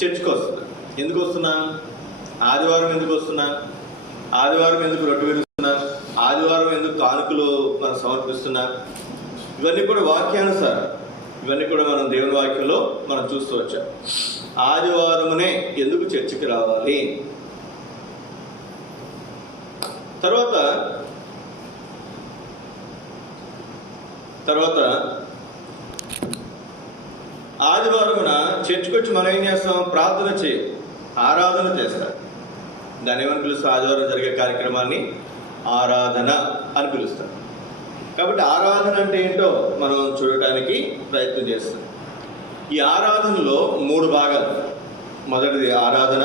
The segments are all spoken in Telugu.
చర్చికి వస్తున్నా. ఎందుకు వస్తున్నా? ఆదివారం ఎందుకు వస్తున్నా? ఆదివారం ఎందుకు రొట్టె విరుస్తున్నా? ఆదివారం ఎందుకు కానుకలు మనం సమర్పిస్తున్నా? ఇవన్నీ కూడా వాక్యానుసారం. ఇవన్నీ కూడా మనం దేవుని వాక్యంలో మనం చూస్తూ వచ్చాం. ఆదివారమునే ఎందుకు చర్చికి రావాలి? తర్వాత ఆదివారమున చర్చికి వచ్చి మనం ఏం చేస్తాం? ప్రార్థన చేయం, ఆరాధన చేస్తాం. దాన్ని ఏమని పిలుస్తాం? ఆదివారం జరిగే కార్యక్రమాన్ని ఆరాధన అని పిలుస్తాం. కాబట్టి ఆరాధన అంటే ఏంటో మనం చూడటానికి ప్రయత్నం చేస్తాం. ఈ ఆరాధనలో 3 భాగాలు. మొదటిది ఆరాధన,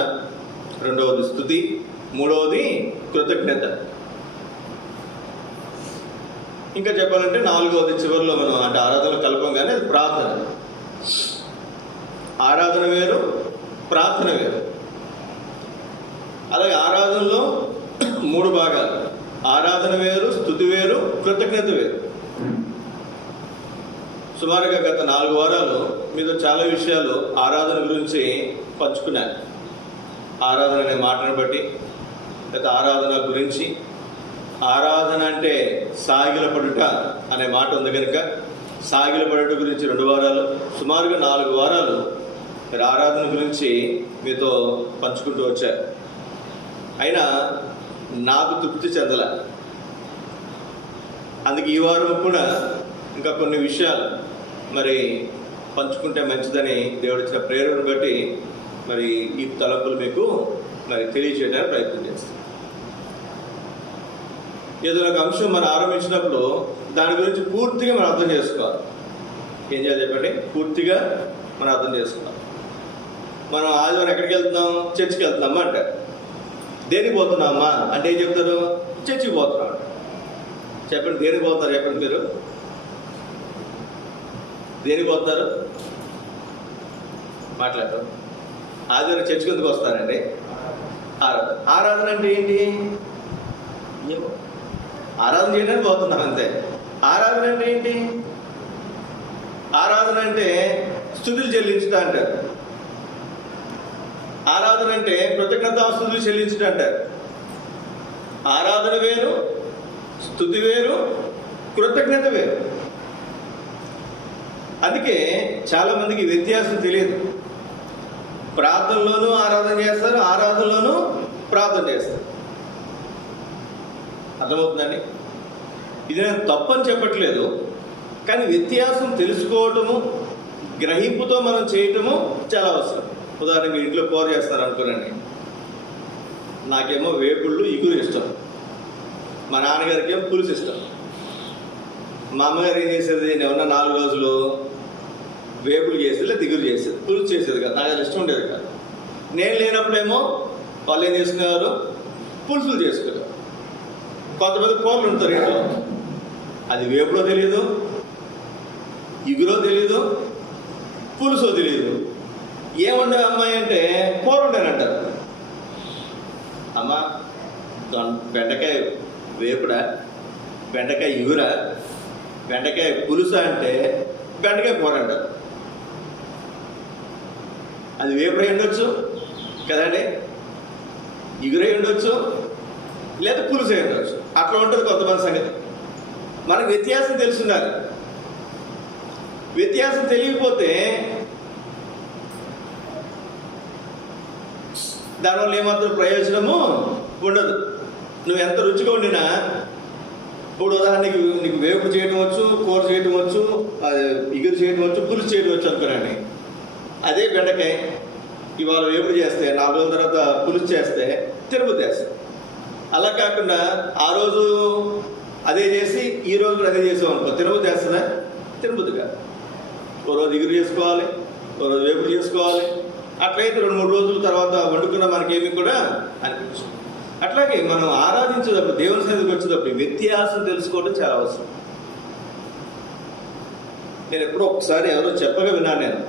రెండవది స్తుతి, మూడవది కృతజ్ఞత. ఇంకా చెప్పాలంటే 4వది చివరిలో మనం అంటే ఆరాధన కలపంగానే అది ప్రార్థన. ఆరాధన వేరు, ప్రార్థన వేరు. అలాగే ఆరాధనలో 3 భాగాలు. ఆరాధన వేరు, స్తుతి వేరు, కృతజ్ఞత వేరు. సుమారుగా గత 4 వారాలు మీతో చాలా విషయాలు ఆరాధన గురించి పంచుకున్నాను. ఆరాధన అనే మాటను బట్టి, గత ఆరాధన గురించి, ఆరాధన అంటే సాగిలపడుట అనే మాట ఉంది కనుక సాగిలపడుట గురించి 2 వారాలు, సుమారుగా 4 వారాలు మీరు ఆరాధన గురించి మీతో పంచుకుంటూ వచ్చారు. అయినా నాకు తృప్తి చెందల. అందుకే ఈ వారం కూడా ఇంకా కొన్ని విషయాలు మరి పంచుకుంటే మంచిదని దేవుడు ఇచ్చిన ప్రేరణను బట్టి మరి ఈ తలంపులు మీకు మరి తెలియజేయడానికి ప్రయత్నం చేస్తాం. ఏదో ఒక అంశం మనం ఆరంభించినప్పుడు దాని గురించి పూర్తిగా మనం అర్థం చేసుకోవాలి. ఏం చేయాలి చెప్పండి? పూర్తిగా మనం అర్థం చేసుకోవాలి. మనం ఆదివారం ఎక్కడికి వెళ్తున్నాం? చర్చికి వెళ్తున్నామా అంటారు. దేనికి పోతున్నామా అంటే ఏం చెప్తారు? చర్చికి పోతున్నాం అంట. చెప్పండి, దేనికి పోతారు? చెప్పండి మీరు దేనికి పోతారు? మాట్లాడతారు. ఆదివారం చర్చికి ఎందుకు వస్తారండి? ఆరాధన. ఆరాధన అంటే ఏంటి? ఆరాధన చేయడానికి పోతున్నాం అంతే. ఆరాధన అంటే ఏంటి? ఆరాధన అంటే స్తుతులు చెల్లించుట అంటారు. ఆరాధన అంటే కృతజ్ఞతాస్తుతులు చెల్లించుట అంటారు. ఆరాధన వేరు, స్తుతి వేరు, కృతజ్ఞత వేరు. అందుకే చాలా మందికి వ్యత్యాసం తెలియదు. ప్రార్థనలోనూ ఆరాధన చేస్తారు, ఆరాధనలోనూ ప్రార్థన చేస్తారు. అర్థమవుతుందండి? ఇది నేను తప్పని చెప్పట్లేదు, కానీ వ్యత్యాసం తెలుసుకోవటము, గ్రహింపుతో మనం చేయటము చాలా అవసరం. ఉదాహరణకి ఇంట్లో కూర చేస్తారు అనుకోనండి. నాకేమో వేపుళ్ళు, ఇగురు ఇష్టం. మా నాన్నగారికి ఏమో పులుసు ఇష్టం. మా అమ్మగారు ఏం చేసేది? నేను ఉన్న 4 రోజులు వేపులు చేసేది, లేదా దిగురు చేసేది, పులుసు చేసేది కదా. నాకు అది ఇష్టం ఉండేది కాదు. నేను లేనప్పుడేమో వాళ్ళు ఏం చేసుకునేవారు? పులుసులు చేసుకునేవారు. కొంతమంది కూరలు ఉంటారు ఇంట్లో. అది వేపుడో తెలియదు, ఇగురో తెలియదు, పులుసో తెలియదు. ఏముండే అమ్మాయి అంటే కూర ఉండేనంటారు. అమ్మ బెండకాయ వేపుడా, బెండకాయ ఇగురా, బెండకాయ పులుసా అంటే బెండకాయ కూర అంటారు. అది వేపుడై ఉండొచ్చు కదండి, ఇగురై ఉండొచ్చు, లేదా పులుసై ఉండొచ్చు. అట్లా ఉంటుంది కొంతమంది సంగతి. మనకు వ్యత్యాసం తెలుసున్నారు. వ్యత్యాసం తెలియకపోతే దానివల్ల ఏమాత్రం ప్రయోజనము ఉండదు. నువ్వు ఎంత రుచిగా వండినా, ఇప్పుడు ఉదాహరణకి నీకు వేపుడు చేయడం వచ్చు, కూర చేయడం వచ్చు, ఇగురు చేయడం వచ్చు, పులుసు చేయడం వచ్చు అనుకోనండి. అదే బెండకాయ ఇవాళ వేపుడు చేస్తే 4 రోజుల తర్వాత పులుసు చేస్తే తిరుపతి వేస్తాం. అలా కాకుండా ఆ రోజు అదే చేసి ఈ రోజు కూడా అదే చేసాం అనుకో, తిరుపతి వేస్తుందా? తిరుపతి కాదు. ఓ రోజు ఇగురు చేసుకోవాలి, ఓ రోజు వేపుడు చేసుకోవాలి. అట్లయితే 2-3 రోజుల తర్వాత వండుకున్న మనకేమీ కూడా అనిపించదు. అట్లాగే మనం ఆరాధించేటప్పుడు, దేవుని సన్నిధికి వచ్చేటప్పుడు వ్యత్యాసం తెలుసుకోవడం చాలా అవసరం. నేను ఎప్పుడో ఒకసారి ఎవరో చెప్పగా విన్నాను. నేను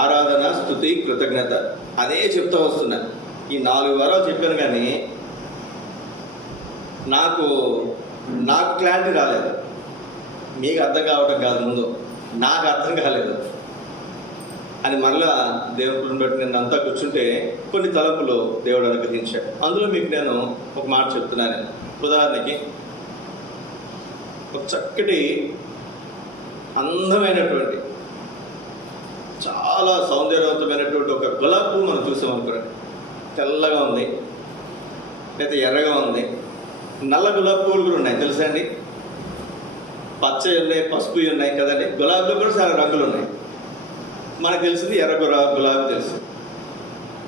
ఆరాధన, స్తుతి, కృతజ్ఞత అదే చెప్తూ వస్తున్నా. ఈ 4 వారాలు చెప్పాను, కానీ నాకు క్లారిటీ రాలేదు. మీకు అర్థం కావడం కాదు, ముందు నాకు అర్థం కాలేదు. అని మరలా దేవుని బట్టి నేను అంతా కూర్చుంటే కొన్ని తలంపులు దేవుడు అనుగ్రహించాడు. అందులో మీకు నేను ఒక మాట చెప్తున్నాను. ఉదాహరణకి ఒక చక్కటి అందమైనటువంటి చాలా సౌందర్యవంతమైనటువంటి ఒక గులాబీ పువ్వు మనం చూసాం అనుకోండి. తెల్లగా ఉంది, లేదా ఎర్రగా ఉంది. నల్ల గులాబీ పువ్వులు కూడా ఉన్నాయి, తెలుసా అండి? పచ్చ ఉన్నాయి, పసుపు ఉన్నాయి కదండి. గులాబీలో కూడా చాలా రంగులు ఉన్నాయి. మనకు తెలిసింది ఎర్ర గులాబీ తెలుసు.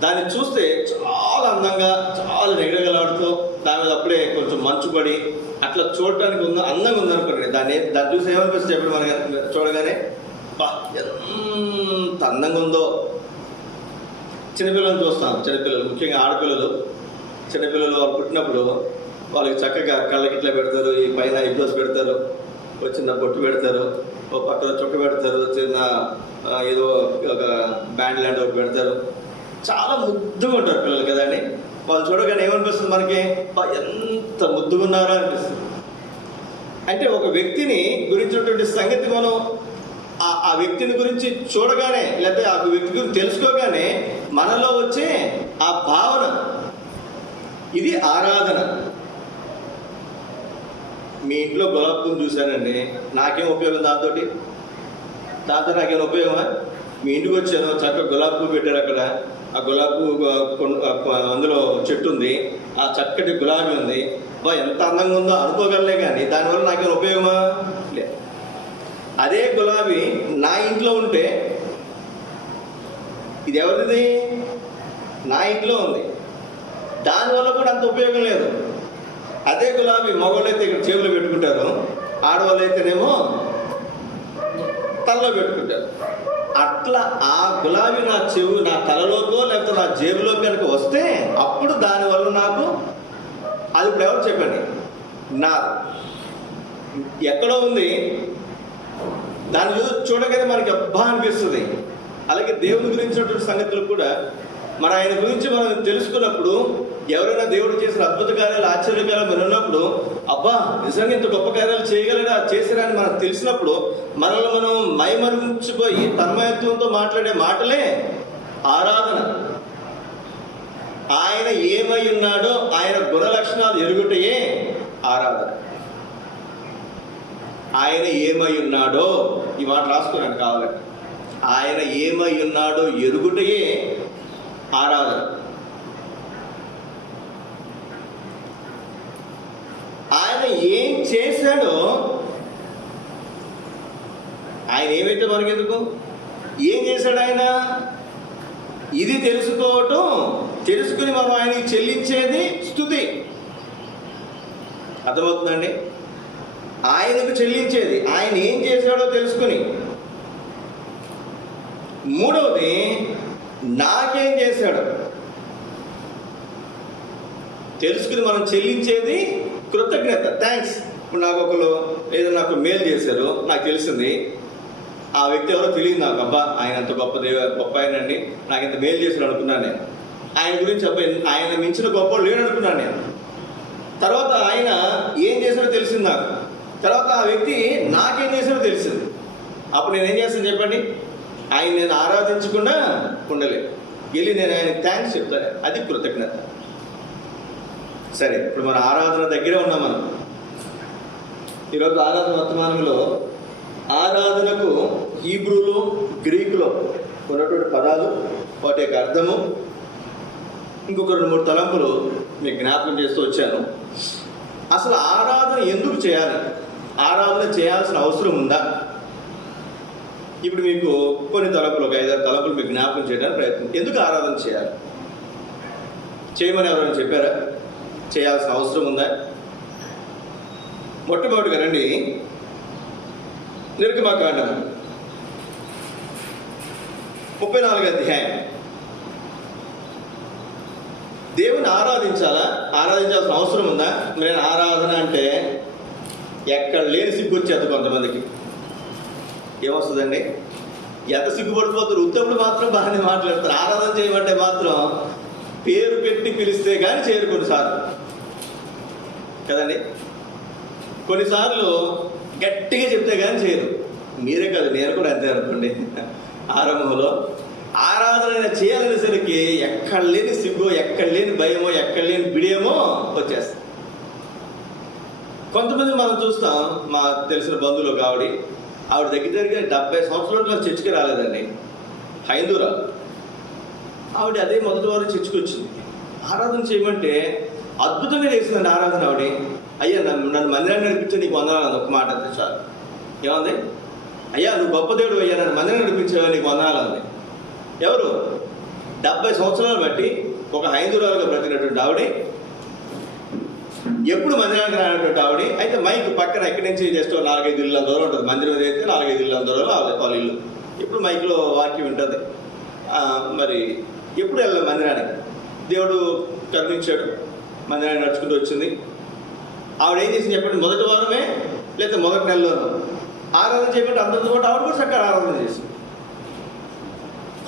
దాన్ని చూస్తే చాలా అందంగా, చాలా నిగడగలాడుతూ, దాని మీద అప్పుడే కొంచెం మంచు పడి అట్లా చూడటానికి అందంగా ఉందనుకోండి. దాన్ని చూసి ఏమనిపిస్తుంది ఎప్పుడు మనకి చూడగానే, ఎంత అందంగా ఉందో. చిన్నపిల్లలను చూస్తాం. చిన్నపిల్లలు, ముఖ్యంగా ఆడపిల్లలు, చిన్నపిల్లలు వాళ్ళు పుట్టినప్పుడు వాళ్ళకి చక్కగా కళ్ళకి ఇట్లా పెడతారు, ఈ పైన ఐబ్రోస్ పెడతారు, ఒక చిన్న బొట్టు పెడతారు, ఒక పక్కన చొక్క పెడతారు, చిన్న ఏదో ఒక బ్యాండ్ లాంటి ఒకటి పెడతారు. చాలా ముద్దుగా ఉంటారు పిల్లలు కదండి. వాళ్ళు చూడగానే ఏమనిపిస్తుంది మనకి, ఎంత ముద్దుగా ఉన్నారో అనిపిస్తుంది. అంటే ఒక వ్యక్తిని గురించినటువంటి సంగతి మనం ఆ వ్యక్తిని గురించి చూడగానే, లేకపోతే ఆ వ్యక్తి గురించి తెలుసుకోగానే మనలో వచ్చే ఆ భావన, ఇది ఆరాధన. మీ ఇంట్లో గులాబీ పువ్వును చూశానండి, నాకేం ఉపయోగం దాంతో నాకేమైనా ఉపయోగమా? మీ ఇంటికి వచ్చాను, చక్కగా గులాబీ పువ్వు పెట్టారు. అక్కడ ఆ గులాబీ పువ్వు అందులో చెట్టు ఉంది, ఆ చక్కటి గులాబీ ఉంది. ఎంత అందంగా ఉందో అనుకోగలనే కానీ దానివల్ల నాకేమైనా ఉపయోగమా? లేదు. అదే గులాబీ నా ఇంట్లో ఉంటే, ఇది ఎవరిది? నా ఇంట్లో ఉంది, దానివల్ల కూడా అంత ఉపయోగం లేదు. అదే గులాబీ మగవాళ్ళు అయితే ఇక్కడ చెవులు పెట్టుకుంటారు, ఆడవాళ్ళు అయితేనేమో తలలో పెట్టుకుంటారు. అట్లా ఆ గులాబీ నా తలలోకో లేకపోతే నా జేబులో కనుక వస్తే అప్పుడు దానివల్ల నాకు అది ఇప్పుడు ఎవరు చెప్పండి, నా ఎక్కడో ఉంది. దాన్ని చూడగానే మనకి అబ్బా అనిపిస్తుంది. అలాగే దేవుని గురించినటువంటి సంగతులు కూడా మరి ఆయన గురించి మనం తెలుసుకున్నప్పుడు, ఎవరైనా దేవుడు చేసిన అద్భుత కార్యాలు, ఆశ్చర్యకార్యాలు మనం ఉన్నప్పుడు, అబ్బా నిజంగా ఇంత గొప్ప కార్యాలు చేసిరా అని మనకు తెలిసినప్పుడు మనల్ని మనం మైమరిచిపోయి తన్మయత్వంతో మాట్లాడే మాటలే ఆరాధన. ఆయన ఏమై ఉన్నాడో ఆయన గుణ లక్షణాలు ఎరుగుటయే ఆరాధన. ఆయన ఏమై ఉన్నాడో, ఈ మాట రాసుకున్నాను కావాలంటే, ఆయన ఏమై ఉన్నాడో ఎరుగుటయే ఆరాధన. ఆయన ఏం చేశాడో, ఆయన ఏమైతే మనకెందుకు, ఏం చేశాడు ఆయన, ఇది తెలుసుకోవటం, తెలుసుకుని మనం ఆయనకి చెల్లించేది స్తుతి. అర్థమవుతుందండి? ఆయనకు చెల్లించేది, ఆయన ఏం చేశాడో తెలుసుకుని. మూడవది, నాకేం చేశాడు తెలుసుకుని మనం చెల్లించేది కృతజ్ఞత, థ్యాంక్స్. ఇప్పుడు నాకు ఒకరు ఏదో నాకు మేలు చేశారు, నాకు తెలిసింది. ఆ వ్యక్తి ఎవరో తెలియదు నాకు, అబ్బా ఆయన అంత గొప్ప ఆయనండి, నాకు ఇంత మేలు చేశాడు అనుకున్నాను నేను. ఆయన గురించి ఆయన మించిన గొప్ప లేడు అనుకున్నాను నేను. తర్వాత ఆయన ఏం చేశాడో తెలిసింది నాకు. తర్వాత ఆ వ్యక్తి నాకేం చేశాడో తెలిసింది. అప్పుడు నేనేం చేస్తాను చెప్పండి? ఆయన నేను ఆరాధించకుండా ఉండలేదు, వెళ్ళి నేను ఆయనకి థ్యాంక్స్ చెప్తాను. అది కృతజ్ఞత. సరే, ఇప్పుడు మన ఆరాధన దగ్గరే ఉన్నాం మనం. ఈరోజు ఆరాధన వర్తమానంలో ఆరాధనకు హీబ్రూలో, గ్రీకులో ఉన్నటువంటి పదాలు, వాటి యొక్క అర్థము, ఇంకొక 2-3 తలంపులు మీకు జ్ఞాపకం చేస్తూ వచ్చాను. అసలు ఆరాధన ఎందుకు చేయాలి, ఆరాధన చేయాల్సిన అవసరం ఉందా? ఇప్పుడు మీకు కొన్ని తలంపులు, ఒక 5-6 తలంపులు మీకు జ్ఞాపకం చేయడానికి ప్రయత్నం. ఎందుకు ఆరాధన చేయాలి? చేయమని ఎవరైనా చెప్పారా? చేయాల్సిన అవసరం ఉందా? మొట్టమొదటిగా రండి, నిర్గమకాండం 34వ అధ్యాయం. దేవుని ఆరాధించాలా, ఆరాధించాల్సిన అవసరం ఉందా? నేను ఆరాధన అంటే ఎక్కడ లేని సిగ్గు వచ్చేది కొంతమందికి. ఏమొస్తుందండి? ఎంత సిగ్గుపడిపోతారు. ఉత్తముడు మాత్రం బాగానే మాట్లాడతారు, ఆరాధన చేయమంటే మాత్రం పేరు పెట్టి పిలిస్తే కానీ చేయరు కొన్నిసార్లు కదండి. కొన్నిసార్లు గట్టిగా చెప్తే కానీ చేయరు. మీరే కాదు, నేను కూడా అంతే అనుకోండి. ఆరంభంలో ఆరాధన చేయాలనేసరికి ఎక్కడ లేని సిగ్గు, ఎక్కడ లేని భయమో, ఎక్కడ లేని బిడియమో వచ్చేస్తుంది. కొంతమంది మనం చూస్తాం, మా తెలిసిన బంధువులు ఆవిడ దగ్గర 70 సంవత్సరాలు చర్చికి రాలేదండి, హైందూరాలు. ఆవిడ అదే మొదటి వారు చర్చికి వచ్చింది. ఆరాధన చేయమంటే అద్భుతంగా చేసిందండి ఆరాధన. ఆవిడ, అయ్యా నన్ను మందిరాన్ని నడిపించే నీకు వందనాలు అంది. ఒక మాట అంతే చాలు. ఏమంది? అయ్యా నువ్వు గొప్ప దేవుడు, అయ్యా నన్ను మందిరాన్ని నడిపించావా, నీకు వందనాలు అంది. ఎవరు? 70 సంవత్సరాలు బట్టి ఒక హైందూరాలుగా బ్రతికినటువంటి ఆవిడ, ఎప్పుడు మందిరానికి రానటువంటి ఆవిడ. అయితే మైక్ పక్కన ఎక్కడి నుంచి జస్ట్ 4-5 ఇళ్ళ దూరం ఉంటుంది. మందిరం అయితే 4-5 ఇళ్ళ దూరంలో వాళ్ళ ఇల్లు. ఎప్పుడు మైక్లో వాక్యం ఉంటుంది. మరి ఎప్పుడు వెళ్ళాలి మందిరానికి. దేవుడు కరుణించాడు, మందిరానికి నడుచుకుంటూ వచ్చింది. ఆవిడ ఏం చేసింది చెప్పండి? మొదటి వారమే లేదా మొదటి నెలలోనూ ఆరాధన చేయబట్టి అందరితో పాటు ఆవిడ కూడా చక్కగా ఆరాధన చేసింది.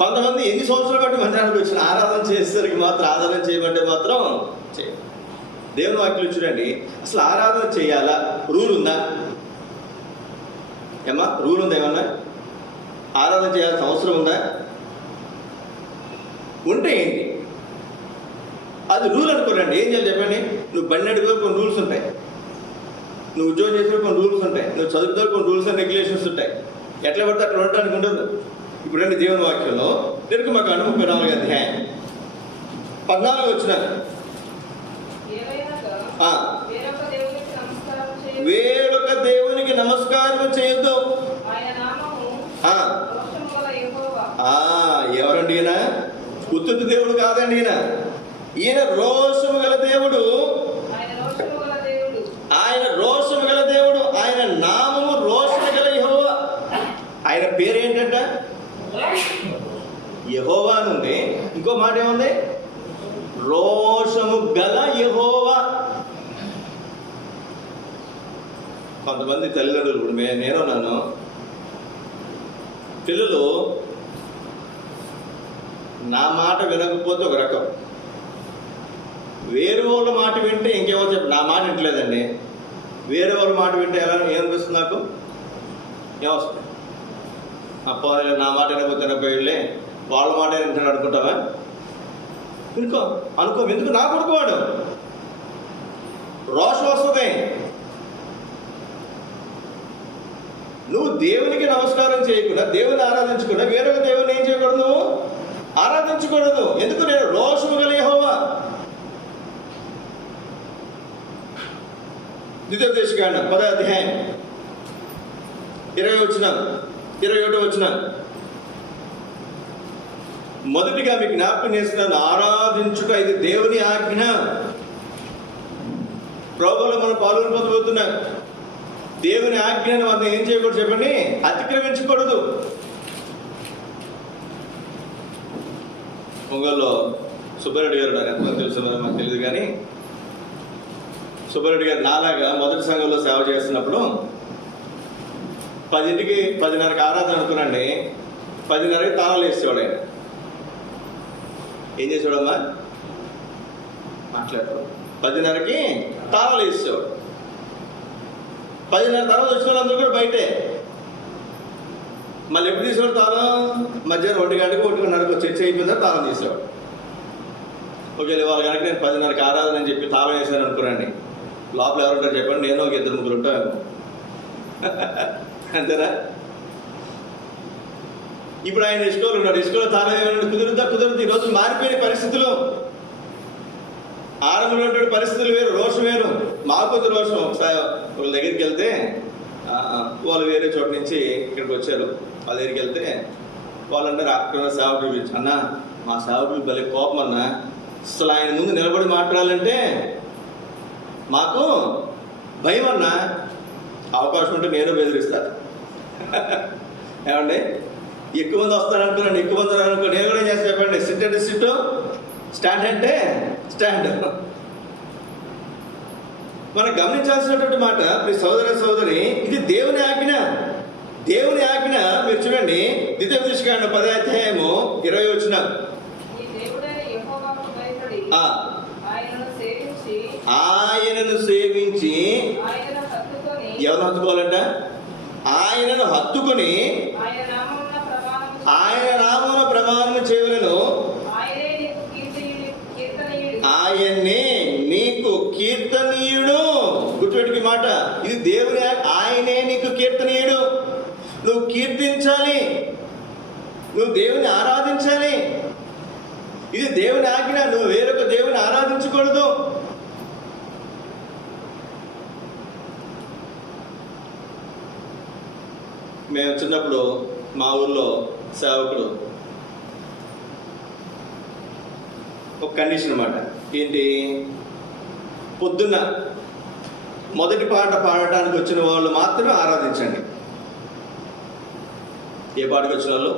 కొంతమంది ఎన్ని సంవత్సరాలు బట్టి మందిరానికి వచ్చిన ఆరాధన చేసేసరికి మాత్రం, ఆరాధన చేయమంటే మాత్రం చేయాలి. దేవుని వాక్యం చూడండి, అసలు ఆరాధన చేయాలా? రూల్ ఉందా? ఏమా రూల్ ఉందా? ఏమన్నా ఆరాధన చేయాల్సిన అవసరం ఉందా? ఉంటే ఏంటి అది రూల్ అనుకోరండి. ఏం చేయాలి చెప్పండి? నువ్వు బండి నడిపే కొన్ని రూల్స్ ఉంటాయి, నువ్వు ఉద్యోగం చేసే కొన్ని రూల్స్ ఉంటాయి, నువ్వు చదువుతావు కొన్ని రూల్స్ అండ్ రెగ్యులేషన్స్ ఉంటాయి. ఎట్లా పడితే అట్లా ఉండడానికి ఉండదు. ఇప్పుడండి దేవుని వాక్యంలో నిర్గమకాండం 34 అధ్యాయం 14 వచ్చినారు. వేరొక దేవునికి నమస్కారం చేయొద్దు. ఎవరండి ఈయన? ఉత్తుత్తి దేవుడు కాదండి ఈయన. ఈయన రోషము గల దేవుడు. ఆయన రోషము గల దేవుడు. ఆయన నామము రోషము గల యెహోవా. ఆయన పేరు ఏంటంట? యెహోవా నుండి ఇంకో మాట ఏముంది? రోషము గల యెహోవా. కొంతమంది తల్లిదండ్రులు, ఇప్పుడు నేనున్నాను, పిల్లలు నా మాట వినకపోతే ఒక రకం, వేరే వాళ్ళ మాట వింటే ఇంకేమో చెప్పి నా మాట వింటలేదండి. వేరే వాళ్ళ మాట వింటే ఎలా ఏమనిపిస్తుంది? నాకు ఏమొస్తుంది? అప్ప నా మాట వినకపోతే వెళ్ళి వాళ్ళ మాట వింటాను అనుకుంటావా? అనుకో. ఎందుకు? నా కొడుకు వాడు. రోషం వస్తుంది. నువ్వు దేవునికి నమస్కారం చేయకుండా, దేవుని ఆరాధించకుండా వేరొక దేవుని ఏం చేయకూడదు? నువ్వు ఆరాధించకూడదు. ఎందుకు? నేను రోషము గల యెహోవా. ద్వితీయోపదేశకాండం 10వ అధ్యాయం 21వ వచనం. మొదటిగా మీకు జ్ఞాపకం చేస్తున్నాను, ఆరాధించుట ఇది దేవుని ఆజ్ఞ. ప్రభువులో మనం పాల్గొనబోతున్నాం. దేవుని ఆజ్ఞను మనం ఏం చేయకూడదు చెప్పండి? అతిక్రమించకూడదు. పొంగల్లో సుబ్బారెడ్డి గారు ఉన్నారు, ఎంతమంది తెలుసు మాకు తెలియదు కానీ, సుబ్బారెడ్డి గారు నాలాగా మొదటి సంఘంలో సేవ చేస్తున్నప్పుడు 10కి 10:30కి ఆరాధన అనుకున్నాండి. 10:30కి తాళాలు వేసేవాడు ఆయన. ఏం చేసేవాడమ్మా? మాట్లాడతాడు. 10:30కి తాళాలు వేసేవాడు. 10:30 తర్వాత వచ్చిన వాళ్ళందరూ కూడా బయటే. మళ్ళీ ఎప్పుడు తీసేవాడు తాళం? మధ్యాహ్నం 1 గంటకు 1:30కు చర్చ అయిపోయిందా తాళం తీసేవాడు. ఒకవేళ వాళ్ళ కనుక నేను 10:30కి ఆరాధన అని చెప్పి తాళం వేసాను అనుకున్నాండి, లోపల ఎవరుంటారు చెప్పండి? నేను ఒక 2-3 ఉంటాను. అంతేనా? ఇప్పుడు ఆయన ఇస్కోలు ఉన్నాడు, ఇస్కోలో తాళం ఏమన్నా కుదురుద్ది. ఈరోజు మారిపోయిన పరిస్థితులు, ఆరంభంలో ఉండే పరిస్థితులు వేరు, రోషం వేరు. మాకొద్ది రోషం. ఒకసారి వాళ్ళ దగ్గరికి వెళ్తే, వాళ్ళు వేరే చోట నుంచి ఇక్కడికి వచ్చారు. వాళ్ళ దగ్గరికి వెళ్తే వాళ్ళందరూ అక్కడ సేవకులు గురించి, అన్న మా సేవకులు భలే కోపం అన్న, అసలు ఆయన ముందు నిలబడి మాట్లాడాలంటే మాకు భయం అన్న. అవకాశం ఉంటే నేను బెదిరిస్తాను. ఏమండి? ఎక్కువ మంది వస్తారనుకోండి, ఎక్కువ మంది అనుకో, నేను కూడా ఏం చేస్తా చెప్పండి? సిట్ అంటే సిట్, స్టాండ్ అంటే స్టాండ్. మనం గమనించాల్సినటువంటి మాట, మీ సోదరి, ఇది దేవుని ఆజ్ఞ. దేవుని ఆజ్ఞ మీరు చూడండి, ద్వితీయోపదేశకాండం 10వ అధ్యాయము 20వ వచనం. ఆయనను సేవించి ఎవరు హత్తుకోవాలంట? ఆయనను హత్తుకొని ఆయన నామమున ప్రమాణము చేయవలెను. ఆయన్నే నీకు కీర్తనీయుడు. గుర్తుపెట్టుకు ఈ మాట, ఇది దేవుని ఆయనే నీకు కీర్తనీయుడు. నువ్వు కీర్తించాలి, నువ్వు దేవుని ఆరాధించాలి. ఇది దేవుని ఆజ్ఞ. నువ్వు వేరొక దేవుని ఆరాధించకూడదు. మేము చిన్నప్పుడు మా ఊర్లో సేవకుడు ఒక కండిషన్ అన్నమాట. ఏంటి? పొద్దున్న మొదటి పాట పాడటానికి వచ్చిన వాళ్ళు మాత్రమే ఆరాధించండి. ఏ పాటకు వచ్చిన వాళ్ళు?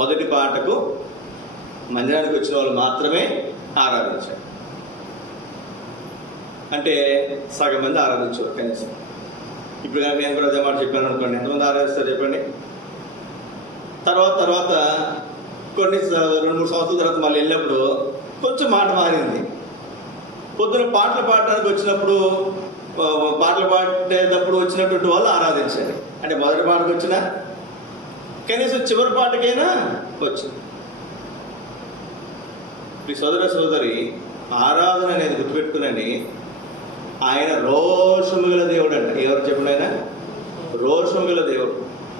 మొదటి పాటకు మందిరానికి వచ్చిన వాళ్ళు మాత్రమే ఆరాధించండి. అంటే సగం మంది ఆరాధించారు కనీసం. ఇప్పుడు కానీ నేను కూడా అదే మాట చెప్పాను అనుకోండి, ఎంతమంది ఆరాధిస్తారు చెప్పండి? తర్వాత కొన్ని 2-3 సంవత్సరాల తర్వాత మళ్ళీ వెళ్ళినప్పుడు కొంచెం మాట మారింది. పొద్దున పాటలు పాడటానికి వచ్చినప్పుడు, పాటలు పాడేటప్పుడు వచ్చినటువంటి వాళ్ళు ఆరాధించారు. అంటే మొదటి పాటకు వచ్చినా కనీసం చివరి పాటకైనా వచ్చింది. ఈ సోదరి ఆరాధన అనేది గుర్తుపెట్టుకునండి. ఆయన రోషము గల దేవుడు అంట. ఎవరు చెప్పండి? ఆయన రోషము గల దేవుడు.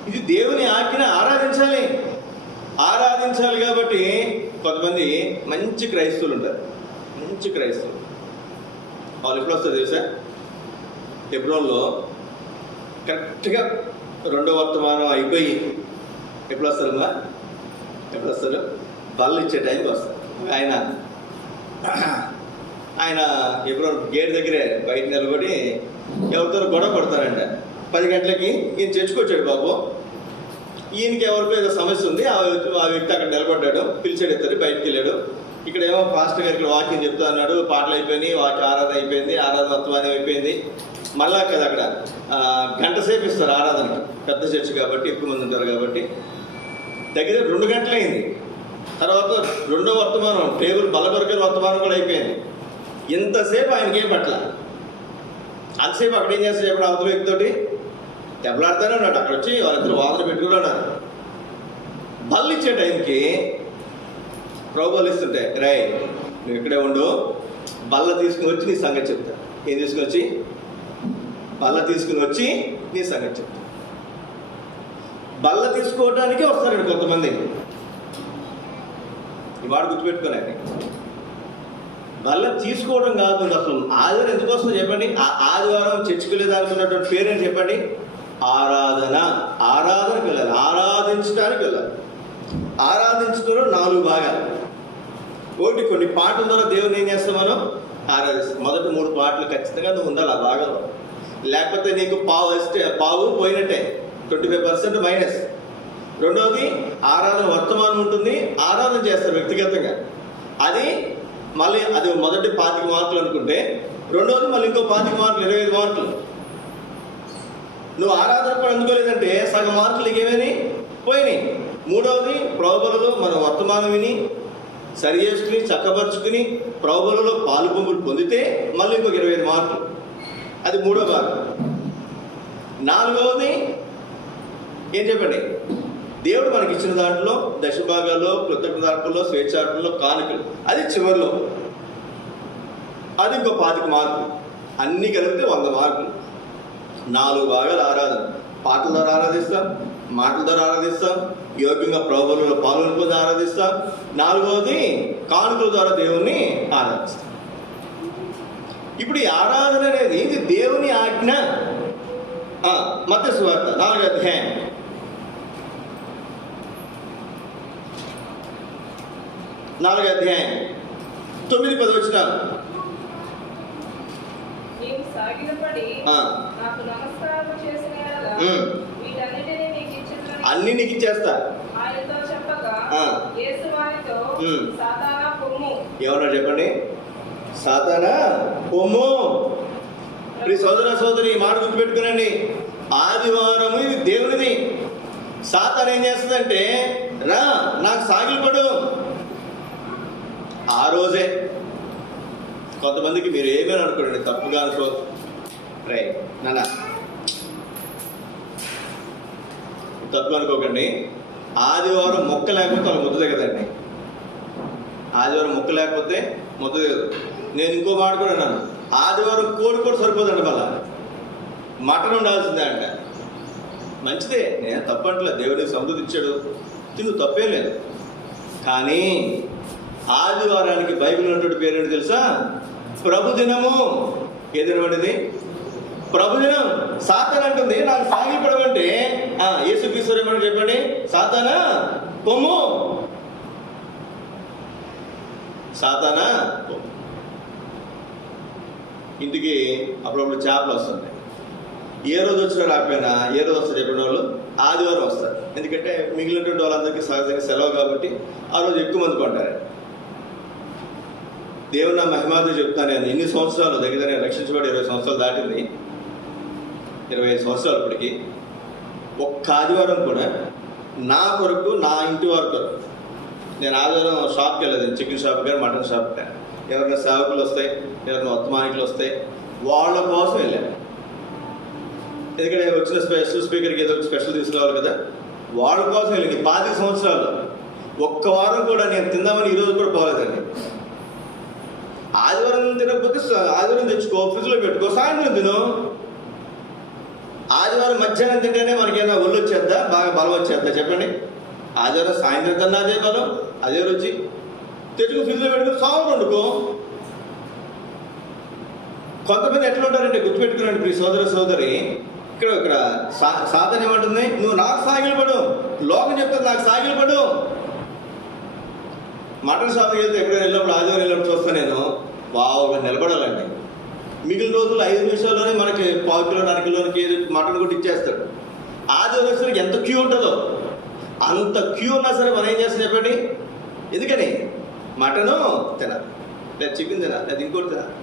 ఇది దేవుని ఆజ్ఞ. ఆరాధించాలి కాబట్టి కొంతమంది మంచి క్రైస్తవులు ఉంటారు. మంచి క్రైస్తవులు వాళ్ళు ఎప్పుడు వస్తారు తెలుసా? ఫిబ్రవరిలో కరెక్ట్గా 2వ వర్తమానం అయిపోయి ఎప్పుడు వస్తారమ్మా? ఎప్పుడు వస్తారు? బళ్ళు ఇచ్చే టైంకి వస్తారు. ఆయన ఎప్పుడు గేట్ దగ్గరే బయట నిలబడి ఎవరితో గొడవ పడతారంట. 10 గంటలకి ఈయన చర్చకొచ్చాడు బాబు. ఈయనకి ఎవరికో ఏదో సమస్య ఉంది. ఆ వ్యక్తి అక్కడ నిలబడ్డాడు. పిలిచాడు, ఇద్దరు బయటకు వెళ్ళాడు. ఇక్కడ ఏమో పాస్టర్ గారు ఇక్కడ వాక్యం చెప్తా అన్నాడు. పాటలు అయిపోయినాయి, ఆరాధన అయిపోయింది, ఆరాధన వర్తమానం అయిపోయింది. మళ్ళా కదా అక్కడ గంట సేపు ఇస్తారు ఆరాధనకి. పెద్ద చర్చ్ కాబట్టి ఎక్కువ మంది ఉంటారు కాబట్టి దగ్గర 2 గంటలైంది. తర్వాత 2వ వర్తమానం టేబుల్ బలకొరకల వర్తమానం కూడా అయిపోయింది. ఇంతసేపు ఆయనకేం పట్ల. అంతసేపు అక్కడ ఏం చేస్తారు చెప్పండి? అవతల వ్యక్తితోటి దెబ్బలాడుతూనే ఉన్నాడు. అక్కడ వచ్చి వాళ్ళిద్దరు వాదన పెట్టుకుని ఉన్నారు. బళ్ళు ఇచ్చే టైంకి ప్రభు బళ్ళు ఇస్తుంటే, రై నువ్వు ఇక్కడే ఉండు, బల్ల తీసుకుని వచ్చి నీ సంగతి చెప్తా. ఏం తీసుకుని వచ్చి? బల్ల తీసుకుని వచ్చి నీ సంగతి చెప్తా. బల్ల తీసుకోవడానికే వస్తారండి కొంతమంది. వాడు గుర్తుపెట్టుకోలేండి. బల్ల తీసుకోవడం కాదు అసలు. ఆదివారం ఎందుకు వస్తుందో చెప్పండి? ఆదివారం చర్చికి వెళ్ళేదానికి ఉన్నటువంటి పేరేంటి చెప్పండి? ఆరాధనకి వెళ్ళాలి, ఆరాధించడానికి వెళ్ళాలి. ఆరాధించడంలో 4 భాగాలు. ఒకటి, కొన్ని పాటల ద్వారా దేవుని ఏం చేస్తాం మనం? ఆరాధిస్తాం. మొదటి 3 పాటలు ఖచ్చితంగా నువ్వు ఉండాలి ఆ భాగంలో. లేకపోతే నీకు పావు పోయినట్టే, 25% మైనస్. రెండవది, ఆరాధన వర్తమానం ఉంటుంది, ఆరాధన చేస్తారు వ్యక్తిగతంగా. అది మళ్ళీ అది మొదటి 25 మార్కులు అనుకుంటే, రెండవది మళ్ళీ ఇంకో 25 మార్కులు, 25 మార్కులు. నువ్వు ఆరాధన కూడా అందుకోలేదంటే సగం మార్కులు నీకేమని పోయినాయి. మూడవది, ప్రభువులలో మన వర్తమానం విని సరి చేసుకుని చక్కపరుచుకుని ప్రభువులలో పాలు పొంగులు పొందితే మళ్ళీ ఇంకొక 25 మార్కులు. అది 3వ భాగం. 4వది ఏం చెప్పండి? దేవుడు మనకి ఇచ్చిన దాంట్లో దశభాగాల్లో, కృతజ్ఞతార్పణలో, స్వేచ్ఛార్పణలో, కానుకలు. అది చివరిలో, అది ఇంకో 25 మార్కులు. అన్నీ కలిపితే 100 మార్కులు. 4 భాగాలు ఆరాధన. పాటల ద్వారా ఆరాధిస్తాం, మాటల ద్వారా ఆరాధిస్తాం, యోగ్యంగా ప్రభువులలో పాల్గొని ఆరాధిస్తాం. 4వది, కానుకల ద్వారా దేవుణ్ణి ఆరాధిస్తాం. ఇప్పుడు ఈ ఆరాధన అనేది ఇది దేవుని ఆజ్ఞ. మత్తయి సువార్త 4వ అధ్యాయం 9-10 వచనాలు. అన్ని నీకు ఇచ్చేస్తా. ఏమన్నా చెప్పండి? సాతానా పొమ్ము. ఇప్పుడు సోదరి ఈ మాట గుర్తుపెట్టుకునండి. ఆదివారం ఇది దేవునిది. సాతాను ఏం చేస్తుందంటే, రా నాకు సాగిలపడు. ఆ రోజే కొంతమందికి మీరు ఏమైనా అనుకోండి, తప్పుగా అనుకో, రై నాన్న తప్పు అనుకోకండి. ఆదివారం మొక్క లేకపోతే వాళ్ళు ముద్ద దిగదండి. ఆదివారం మొక్క లేకపోతే ముద్ద దిగదు. నేను ఇంకో మాట కూడా అన్నాను, ఆదివారం కోడి కూడా సరిపోదండి, మళ్ళా మటన్ ఉండాల్సిందే అంట. మంచిదే, నేను తప్పట్లేదు, దేవుడికి సమృద్ధి ఇచ్చాడు, తిను, తప్పేం లేదు. కానీ ఆదివారానికి బైబిల్ ఉన్నటువంటి పేరేంటి తెలుసా? ప్రభుదినము. ఏ దినం అనేది? ప్రభుదినం. సాతాను అంటుంది నాకు సాగిపడమంటే యేసుక్రీస్తు ఏమని చెప్పండి, సాతానా పొమ్ము, సాతానా పొమ్ము. ఇంటికి అప్పుడప్పుడు చేపలు వస్తుంది. ఏ రోజు వచ్చినా రాకపోయినా ఏ రోజు వస్తారు చెప్పిన వాళ్ళు? ఆదివారం వస్తారు. ఎందుకంటే మిగిలినటువంటి వాళ్ళందరికీ సహజంగా సెలవు కాబట్టి ఆ రోజు ఎక్కువ మంది కొంటారు. దేవుడు నా మహిమాతో చెప్తాను, నేను ఎన్ని సంవత్సరాలు దగ్గర నేను రక్షించబడి 20 సంవత్సరాలు దాటింది, 25 సంవత్సరాలు ఇప్పటికి. ఒక్క ఆదివారం కూడా నా కొరకు, నా ఇంటి వారి కొరకు నేను ఆదివారం షాప్కి వెళ్ళలేదు. చికెన్ షాప్ కానీ మటన్ షాప్ కానీ ఎవరైనా సేవకులు వస్తాయి, ఎవరైనా వర్తమానికులు వస్తాయి, వాళ్ళ కోసం వెళ్ళాను. ఎందుకంటే వచ్చిన స్పీకర్కి ఏదో స్పెషల్ తీసుకురావాలి కదా, వాళ్ళ కోసం వెళ్ళింది. 25 సంవత్సరాలు ఒక్క వారం కూడా నేను తిందామని ఈరోజు కూడా పోలేదండి. ఆదివారం తినకపోతే ఆదివారం తెచ్చుకో, ఫ్రిడ్జ్లో పెట్టుకో, సాయంత్రం తిను. ఆదివారం మధ్యాహ్నం తింటేనే మనకేమైనా ఒళ్ళు వచ్చేద్దా, బాగా బలం వచ్చేద్దా చెప్పండి? ఆదివారం సాయంత్రం తిన్నా అదే బలం, అదే రుచి. తెచ్చుకో, ఫ్రిడ్జ్లో పెట్టుకుని సాగు వండుకో. కొంతమంది ఎట్లా ఉంటారంటే గుర్తుపెట్టుకున్నాడు ప్రియ సోదర సోదరి, ఇక్కడ సాధన ఏమంటుంది? నువ్వు నాకు సాగిలు పడు, లోకం చెప్తుంది నాకు సాగిలు పడు. మటన్ షాప్కి వెళ్తే ఎక్కడైనా వెళ్ళినప్పుడు, ఆదివారం వెళ్ళినప్పుడు చూస్తాను నేను, బాగా నిలబడాలండి. మిగిలిన రోజులు 5 నిమిషాల్లోనే మనకి 1/4 కిలో 1/2 కిలోకి మటన్ కూడా ఇచ్చేస్తాడు. ఆదివారం వచ్చేసరికి ఎంత క్యూ ఉంటుందో, అంత క్యూ ఉన్నా సరే మనం ఏం చేస్తాం చెప్పండి? ఎందుకని? మటను తినాలి, లేదా చికెన్ తినాలి, లేదా ఇంకోటి తినాలి.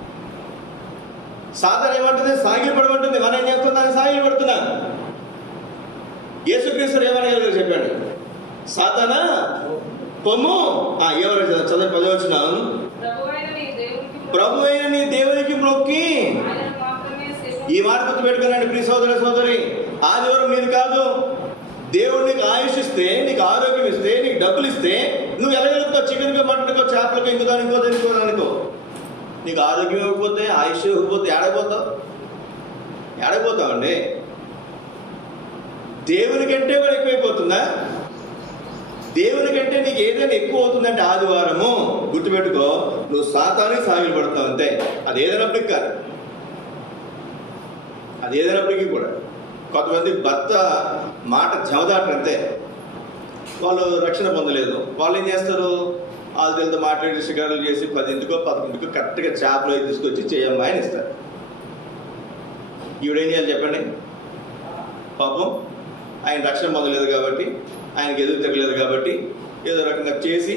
సాధారణ ఏమంటుంది? సాగిలు పడమంటుంది. మనం ఏం చేస్తాం? దాన్ని సాగిలు పడుతున్నాం. యేసుక్రీస్తు ఏమనగలిగారు చెప్పండి? సాతానా పొమ్ము. ఎవరు చదువు 10 వచ్చినాం. ప్రభు అయిన నీ దేవునికి మొక్కి. ఈ మాట గుర్తు పెట్టుకున్నాడు ప్రియ సోదర సోదరి. ఆదివారం నీది కాదు. దేవుడు నీకు ఆయుష్ ఇస్తే, నీకు ఆరోగ్యం ఇస్తే, నీకు డబ్బులు ఇస్తే నువ్వు ఎలా వెళ్తావు? చికెన్కో, మటన్కో, చేపలకో, ఇంకో అనుకో. నీకు ఆరోగ్యం ఇవ్వకపోతే, ఆయుష్ ఇవ్వకపోతే ఏడైపోతావండి? దేవుని కంటే కూడా ఎక్కువైపోతుందా? దేవుని కంటే నీకు ఏదైనా ఎక్కువ అవుతుందంటే ఆదివారము గుర్తుపెట్టుకో, నువ్వు సాతానికి సాగిలు పడతావు అంతే. అది ఏదైనప్పటికీ కాదు, అది ఏదైనప్పటికీ కూడా. కొంతమంది భర్త మాట జమదాటరు అంతే, వాళ్ళు రక్షణ పొందలేదు. వాళ్ళు ఏం చేస్తారు? వాళ్ళతో మాట్లాడి షికారులు చేసి 10ంటికో 11ంటికో కరెక్ట్గా చేపలు తీసుకొచ్చి చేయమ్మా అని ఇస్తారు. ఈవిడేం చేయాలి చెప్పండి? పాపం ఆయన రక్షణ పొందలేదు కాబట్టి, ఆయనకి ఎదురు తిరగలేదు కాబట్టి ఏదో రకంగా చేసి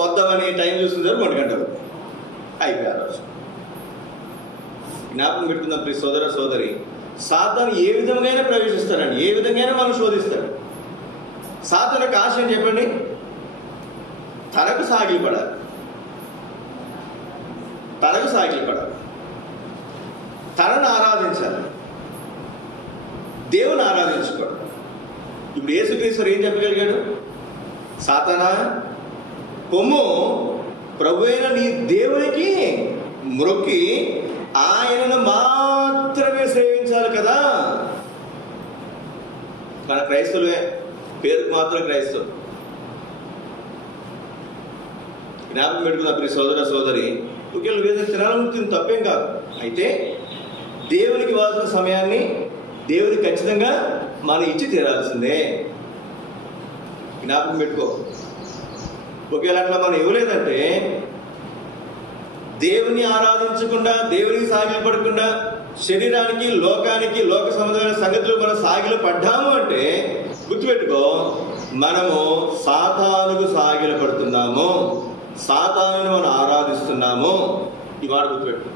వద్దామని టైం చూస్తున్నారు 1 గంట అయిపోయారు రోజు. జ్ఞాపకం పెట్టుకుందాం ప్రియ సోదర సోదరి, సాతాను ఏ విధంగా ప్రవేశిస్తాడండి, ఏ విధంగా మనం శోధిస్తాడు. సాతాను యొక్క ఆశ ఏం చెప్పండి? తనకు సాగిలు పడాలి, తనను ఆరాధించాలి, దేవుని ఆరాధించుకోడు. ఇప్పుడు యేసుక్రీస్తు ఏం చెప్పగలిగాడు? సాతానా పొమ్ము, ప్రభు అయిన నీ దేవునికి మ్రొక్కి ఆయనను మాత్రమే సేవించాలి కదా. కానీ క్రైస్తవులే, పేరుకు మాత్రం క్రైస్తవులు. జ్ఞాపకం పెట్టుకున్న ప్రియ సోదర సోదరి, ఒకవేళ వేదన తినాలని తప్పేం కాదు. అయితే దేవునికి ఇవ్వాల్సిన సమయాన్ని దేవునికి ఖచ్చితంగా మనం ఇచ్చి తీరాల్సిందే. జ్ఞాపకం పెట్టుకో. ఒకవేళ అట్లా మనం ఇవ్వలేదంటే, దేవుని ఆరాధించకుండా, దేవునికి సాగిలు పడకుండా, శరీరానికి, లోకానికి, లోక సంబంధమైన సంగతులు మనం సాగిలు పడ్డాము అంటే గుర్తుపెట్టుకో, మనము సాతానుకు సాగిలు పడుతున్నాము, సాతానుని మనం ఆరాధిస్తున్నాము. ఈ మాట గుర్తుపెట్టు.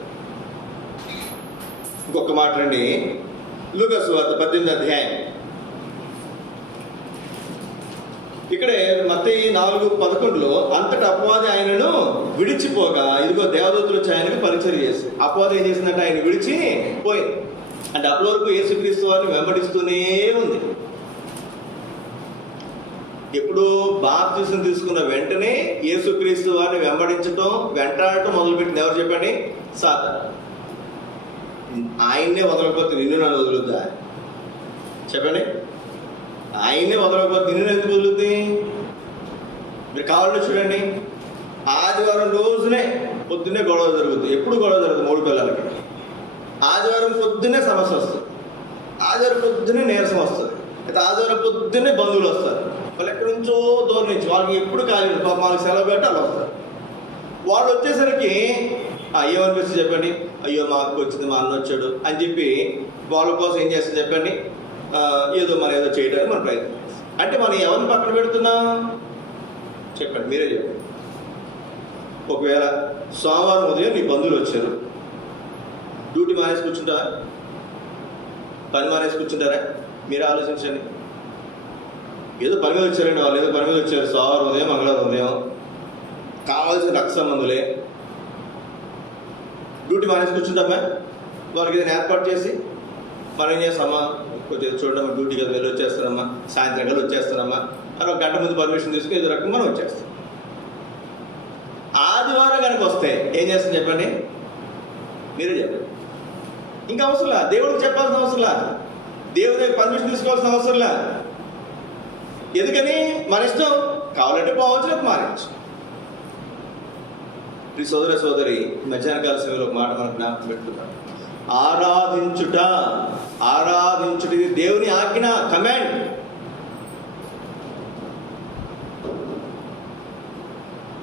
ఇంకొక మాట రండి, లూకా సువార్త 18వ అధ్యాయం. ఇక్కడే మత్తయి 4:11లో అంతటా అపవాది ఆయనను విడిచిపోగా ఇదిగో దేవదూతలు వచ్చి ఆయనకు పరిచర్య చేసి, అపవాది ఏం చేసిందంటే ఆయన విడిచి పోయింది. అంటే అప్పటి వరకు యేసుక్రీస్తు వారిని వెంబడిస్తూనే ఉంది. ఎప్పుడు బాప్తిసం తీసుకున్న వెంటనే యేసుక్రీస్తు వారిని వెంబడించడం, వెంటాడటం మొదలుపెట్టింది ఎవరు చెప్పండి? సాతాను. ఆయన్నే వదలకపోతే నిన్ను నన్ను వదులుద్దా? చెప్పండి. ఆయన్నే వదలకపోతే నిన్ను ఎందుకు వదులుద్ది? మీరు కావాలంటే చూడండి, ఆదివారం రోజునే పొద్దున్నే గొడవ జరుగుతుంది. ఎప్పుడు గొడవ జరుగుతుంది? 3 పిల్లలకి. ఆదివారం పొద్దున్నే సమస్య వస్తుంది, ఆదివారం పొద్దున్నే నీరసం వస్తుంది, అయితే ఆదివారం పొద్దున్నే బంధువులు వస్తారు. వాళ్ళు ఎక్కడి నుంచో దూరం నుంచి, వాళ్ళకి ఎప్పుడు ఖాళీ వాళ్ళకి సెలవు పెట్టి వాళ్ళు వస్తారు. వాళ్ళు వచ్చేసరికి ఏమనిపిస్తుంది చెప్పండి? అయ్యో మా అక్క వచ్చింది, మా అన్న వచ్చాడు అని చెప్పి వాళ్ళ కోసం ఏం చేస్తుంది చెప్పండి? ఏదో చేయడానికి మనం ప్రయత్నం చేస్తాం. అంటే మనం ఎవరిని పక్కన పెడుతున్నాం చెప్పండి, మీరే చెప్పండి. ఒకవేళ సోమవారం ఉదయం నీ బంధువులు వచ్చారు, డ్యూటీ మానేసి కూర్చుంటారా? పని మానేసి కూర్చుంటారా? మీరే ఆలోచించండి. ఏదో పని మీద వచ్చారండి వాళ్ళు, ఏదో పని మీద వచ్చారు, సోమవారం ఉదయం మంగళవారం ఉదయం, కావాల్సిన రక్త సంబంధులే, డ్యూటీ మానేసి కూర్చుంటామా? వాళ్ళకి ఏదైనా ఏర్పాటు చేసి మనం ఏం చేస్తామా? కొంచెం చూడమ్మా, డ్యూటీ కదా వెళ్ళి వచ్చేస్తానమ్మా, సాయంత్రం కలిసి వచ్చేస్తానమ్మా అని 1 గంట ముందు పర్మిషన్ తీసుకుని ఏదో రకం మనం వచ్చేస్తాం. ఆదివారం కనుక వస్తే ఏం చేస్తాం చెప్పండి, మీరే చెప్పండి. ఇంకా అవసరంలా, దేవుడికి చెప్పాల్సిన అవసరంలా, దేవుడి దగ్గర పర్మిషన్ తీసుకోవాల్సిన అవసరంలా. ఎందుకని? మన ఇష్టం, కావాలంటే పోవచ్చు, లేదు మానేచ్చు. ఈ సోదర సోదరి మధ్యాహ్నకాల సమయంలో ఒక మాట మనం జ్ఞాపకం పెట్టుకున్నాం. ఆరాధించుట ఇది దేవుని ఆజ్ఞ, కమాండ్.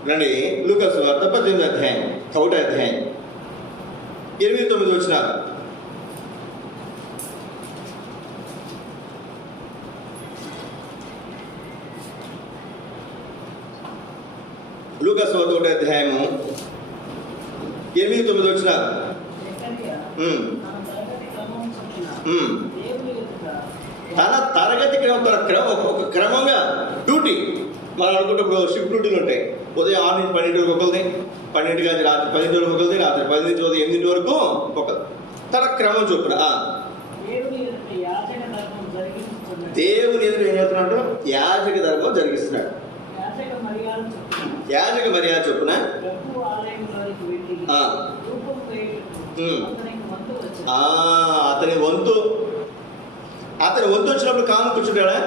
రండి, లూకా సువార్త 18వ అధ్యాయం 1వ అధ్యాయం 8-9 వచనాలు. లూకా సువార్త 1వ అధ్యాయము 8-9 వచనాలు. తన తరగతి ఒక క్రమంగా డ్యూటీ మనం అనుకుంటే ఇప్పుడు షిఫ్ట్ డ్యూటీలు ఉంటాయి. ఉదయం 6 నుంచి 12 వరకు ఒకరిది, 12 నుంచి రాత్రి 10 వరకు ఒకరిది, రాత్రి 10 నుంచి ఉదయం 8 వరకు ఒకరు. తన క్రమం చొప్పున దేవుని ఎదురు ఏం చేస్తున్నాడు? యాజక ధర్మం జరిగిస్తున్నాడు. యాజక మర్యాద చొప్పున అతని వంతు వచ్చినప్పుడు కాను కూర్చుంటాడా?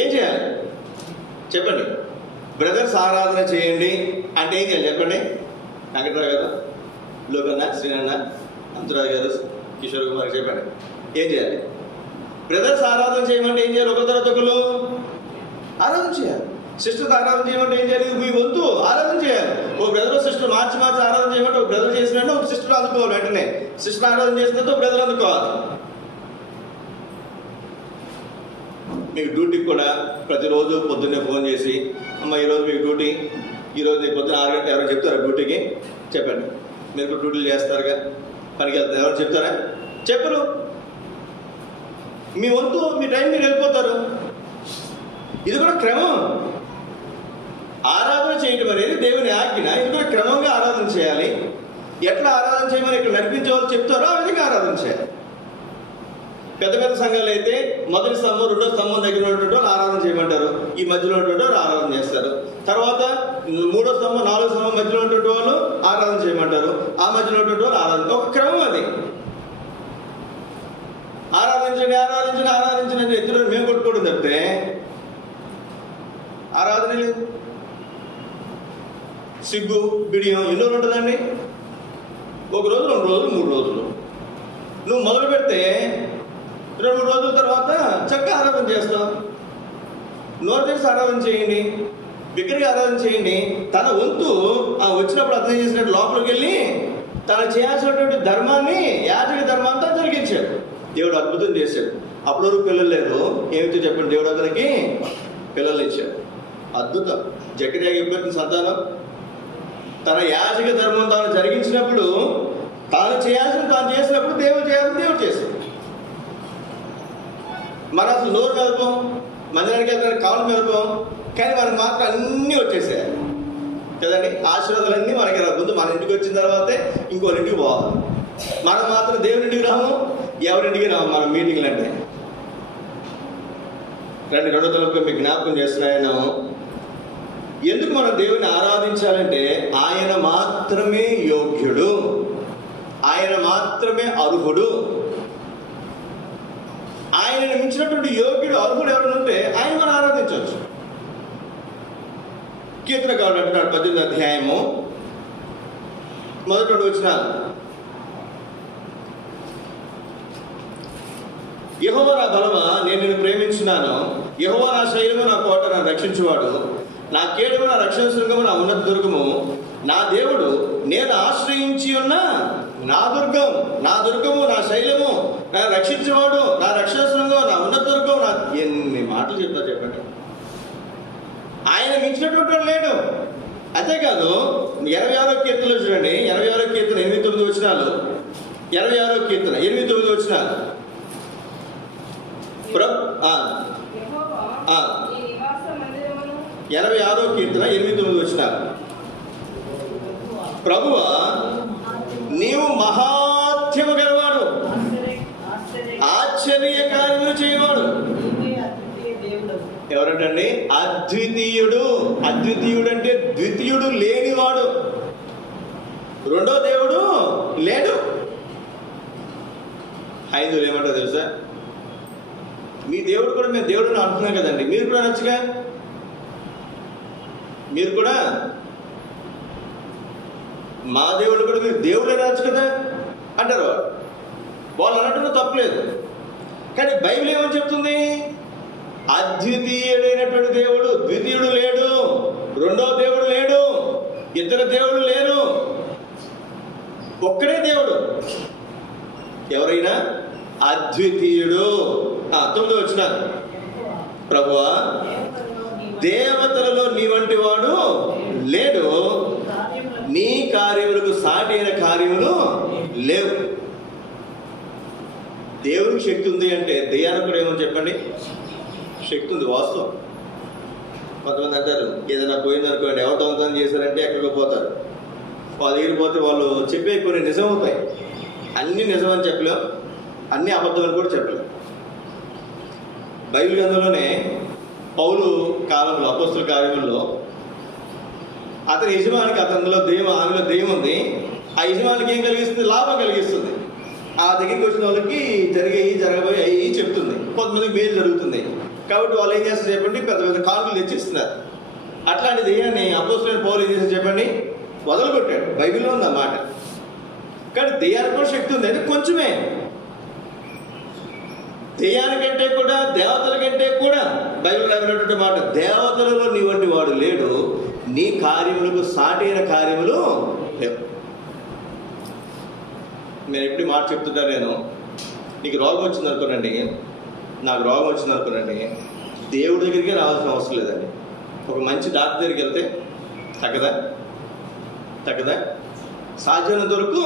ఏం చేయాలి చెప్పండి? బ్రదర్స్ ఆరాధన చేయండి అంటే ఏం చేయాలి చెప్పండి? వెంకటరావు గారు, లోకన్న, శ్రీనన్న, అంతురాజు గారు, కిషోర్ కుమార్ చెప్పండి, ఏం చేయాలి? బ్రదర్స్ ఆరాధన చేయమంటే ఏం చేయాలి? ఒకరి తర్వాత ఒకరు ఆరాధన చేయాలి. సిస్టర్ ఆరాధన చేయమంటే ఏం చేయాలి? మీ వంతు ఆరాధన చేయాలి. ఒక బ్రదర్ సిస్టర్ మార్చి ఆరాధన చేయమంటే ఒక బ్రదర్ చేసినట్టు ఒక సిస్టర్ అందుకోవాలి. వెంటనే సిస్టర్ ఆరాధన చేసినట్టు ఒక బ్రదర్ అందుకోవాలి. మీకు డ్యూటీకి కూడా ప్రతిరోజు పొద్దున్నే ఫోన్ చేసి, అమ్మ ఈరోజు మీకు డ్యూటీ, ఈరోజు నీకు పొద్దున్న 6 గంటలకు ఎవరైనా చెప్తారా డ్యూటీకి? చెప్పండి. మీరు కూడా డ్యూటీలు చేస్తారుగా, పనికి వెళ్తారు, ఎవరు చెప్తారా? చెప్పరు. మీ వంతు మీ టైం మీరు వెళ్ళిపోతారు. ఇది కూడా క్రమం. ఆరాధన చేయటం అనేది దేవుని ఆజ్ఞ. ఇది కూడా క్రమంగా ఆరాధన చేయాలి. ఎట్లా ఆరాధన చేయమని ఇక్కడ నడిపించే వాళ్ళు చెప్తారో ఆ విధంగా ఆరాధన చేయాలి. పెద్ద పెద్ద సంఘాలు అయితే మొదటి స్తంభం, 2వ స్తంభం దగ్గర ఉన్నటువంటి వాళ్ళు ఆరాధన చేయమంటారు, ఈ మధ్యలో ఉన్నటువంటి వాళ్ళు ఆరాధన చేస్తారు. తర్వాత 3వ స్తంభం, 4వ స్తంభం మధ్యలో ఉన్నటువంటి వాళ్ళు ఆరాధన చేయమంటారు, ఆ మధ్యలో ఉన్నటువంటి వాళ్ళు ఆరాధన. ఒక క్రమం అది. ఆరాధించండి ఆరాధించండి ఆరాధించండి అని ఎత్తులో మేము కొట్టుకోవడం తప్పితే ఆరాధన లేదు. సిగ్గు బిడియం ఎన్ని రోజులు ఉంటుందండి? 1 రోజు, 2 రోజులు, 3 రోజులు. నువ్వు మొదలు పెడితే 2-3 రోజుల తర్వాత చక్కగా ఆరాధన చేస్తాం. నోరు తెరిచి ఆరాధన చేయండి, బిగ్గరగా ఆరాధన చేయండి. తన వంతు వచ్చినప్పుడు అర్థం చేసినట్టు లోపలికి వెళ్ళి తను చేయాల్సినటువంటి ధర్మాన్ని, యాజక ధర్మాంతా జరిగించాడు. దేవుడు అద్భుతం చేశాడు. అప్పుడు వరకు పిల్లలు లేదు, ఏమిటో చెప్పండి, దేవుడు అతనికి పిల్లలు ఇచ్చాడు. అద్భుతం. జకర్యాకి ఇబ్బంది సంతానం. తన యాజక ధర్మం తాను జరిగించినప్పుడు, తాను చేయాల్సిన తాను చేసినప్పుడు దేవుడు చేయాల్సిన దేవుడు చేశాడు. మనం అసలు నోరు కలపం, మందిరానికి వెళ్తానికి కాళ్ళు కలపం, కానీ మనకు మాత్రం అన్నీ వచ్చేసాయి కదండి. ఆశీర్వాదాలన్నీ మనకి ముందు మన ఇంటికి వచ్చిన తర్వాతే ఇంకోరింటికి పోవాలి. మనం మాత్రం దేవుని ఇంటికి రాము, ఎవరింటికి రాము. మనం మీటింగ్లు అంటే రెండో తలపు మీకు జ్ఞాపకం చేస్తున్నాను. ఎందుకు మనం దేవుని ఆరాధించాలంటే ఆయన మాత్రమే యోగ్యుడు, ఆయన మాత్రమే అర్హుడు. ఆయనను మించినటువంటి యోగ్యుడు, అర్హుడు ఎవరు ఉంటే ఆయన మనం ఆరాధించవచ్చు. కీర్తనకారుడు అంటున్నాడు 18వ అధ్యాయము 1 వచనాలు, యెహోవా నా బలమా, నేను నిన్ను ప్రేమించున్నాను. యెహోవా నా శైలము, నా కోట, నన్ను రక్షించువాడు. నా కేడము, నా రక్షణ శృంగము, నా ఉన్నత దుర్గము, నా దేవుడు, నేను ఆశ్రయించి ఉన్న నా దుర్గం, నా దుర్గము, నా శైలము, నా రక్షించేవాడు, నా రక్షణ శృంగం, నా ఉన్నత దుర్గం. నా ఎన్ని మాటలు చెప్తా చెప్పండి. ఆయన మించినటువంటి వాడు లేడు. అంతేకాదు 26వ కీర్తనలో చూడండి, 26వ కీర్తన 8-9 వచనాలు, 26వ కీర్తన 8-9 వచనాలు. 86వ కీర్తన 8-9 వచనాలు. ప్రభువా నీవు మహాత్యము గలవాడు, ఆశ్చర్య కార్యములు చేయవాడు. ఎవరంటండి? అద్వితీయుడు. అద్వితీయుడు అంటే ద్వితీయుడు లేనివాడు, రెండో దేవుడు లేడు. హైందువులు ఏమంటారు తెలుసా? మీ దేవుడు కూడా మేము దేవుడు అంటున్నాం కదండి, మీరు కూడా అనొచ్చుగా, మీరు కూడా మా దేవుడు కూడా మీరు దేవుడు అనొచ్చు కదా అంటారు. వాళ్ళు అనటంలో తప్పలేదు. కానీ బైబిల్ ఏమని చెప్తుంది? అద్వితీయుడైనటువంటి దేవుడు, ద్వితీయుడు లేడు, రెండో దేవుడు లేడు, ఇద్దరు దేవుడు లేరు, ఒక్కడే దేవుడు. ఎవరైనా అద్వితీయుడు. 9వ వచనం, ప్రభువా దేవతలలో నీ వంటి వాడు లేడు, నీ కార్యములకు సాటి అయిన కార్యములు లేవు. దేవుడికి శక్తి ఉంది అంటే దెయ్యానికి కూడా ఏమని చెప్పండి? శక్తి ఉంది, వాస్తవం. కొంతమంది అంటారు ఏదైనా పోయిందనుకోండి, ఎవరు దొంగతనం చేశారంటే ఎక్కడికి పోతారు, వాళ్ళ దగ్గరికి పోతే వాళ్ళు చెప్పే కొన్ని నిజమవుతాయి. అన్నీ నిజమని చెప్పలేం, అన్నీ అబద్ధమని కూడా చెప్పలేం. బైబిల్ గ్రంథంలోనే పౌలు కాలంలో అపోస్తల కార్యముల్లో అతని యజమానికి అతనిలో దెయ్యం, ఆమెలో దెయ్యం ఉంది. ఆ యజమానికి ఏం కలిగిస్తుంది? లాభం కలిగిస్తుంది. ఆ దగ్గరికి వచ్చిన వాళ్ళకి జరగబోయి అవి చెప్తుంది, కొంతమందికి మేలు జరుగుతుంది. కాబట్టి వాళ్ళు ఏం చేస్తారు చెప్పండి? పెద్ద పెద్ద కానుకలు తెచ్చిస్తున్నారు. అట్లాంటి దెయ్యాన్ని అపోస్తలుడైన పౌలు ఏం చేస్తారు చెప్పండి? వదలగొట్టాడు. బైబిల్లో ఉంది ఆ మాట. కానీ దెయ్యానికి కూడా శక్తి ఉంది, అంటే కొంచెమే. దెయ్యానికంటే కూడా దేవతల కంటే కూడా బైబిల్ రాసినటువంటి మాట, దేవతలలో నీ వంటి వాడు లేడు, నీ కార్యములకు సాటైన కార్యములు లేవు. నేను ఎప్పుడు మాట చెప్తుంటా, నేను నీకు రోగం వచ్చింది అనుకోనండి, నాకు రోగం వచ్చింది అనుకోనండి, దేవుడి దగ్గరికి రావాల్సిన అవసరం లేదండి. ఒక మంచి డాక్టర్ దగ్గరికి వెళ్తే తగ్గదా? సాధ్యమైనంత వరకు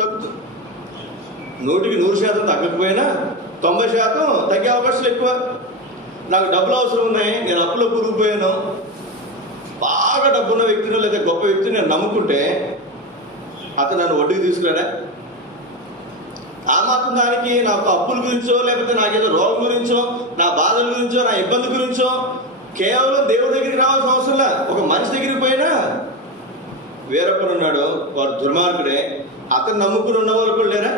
తగ్గుతుంది. 100% తగ్గకపోయినా 90% తగ్గే అవకాశాలు ఎక్కువ. నాకు డబ్బులు అవసరం ఉన్నాయి, నేను అప్పులో కూరుకుపోయాను, బాగా డబ్బున్న వ్యక్తిని లేదా గొప్ప వ్యక్తిని నేను నమ్ముకుంటే అతను నన్ను వడ్డీకి తీసుకురాడా? ఆ మాత్రం దానికి నాకు అప్పుల గురించో, లేకపోతే నాకేదో రోగం గురించో, నా బాధల గురించో, నా ఇబ్బంది గురించో కేవలం దేవుడి దగ్గరికి రావాల్సిన అవసరంలా. ఒక మనిషి దగ్గరికి పోయినా వేరొకరు ఉన్నాడు, వాడు దుర్మార్గుడే, అతను నమ్ముకుని ఉన్న వాళ్ళు కూడా లేరా?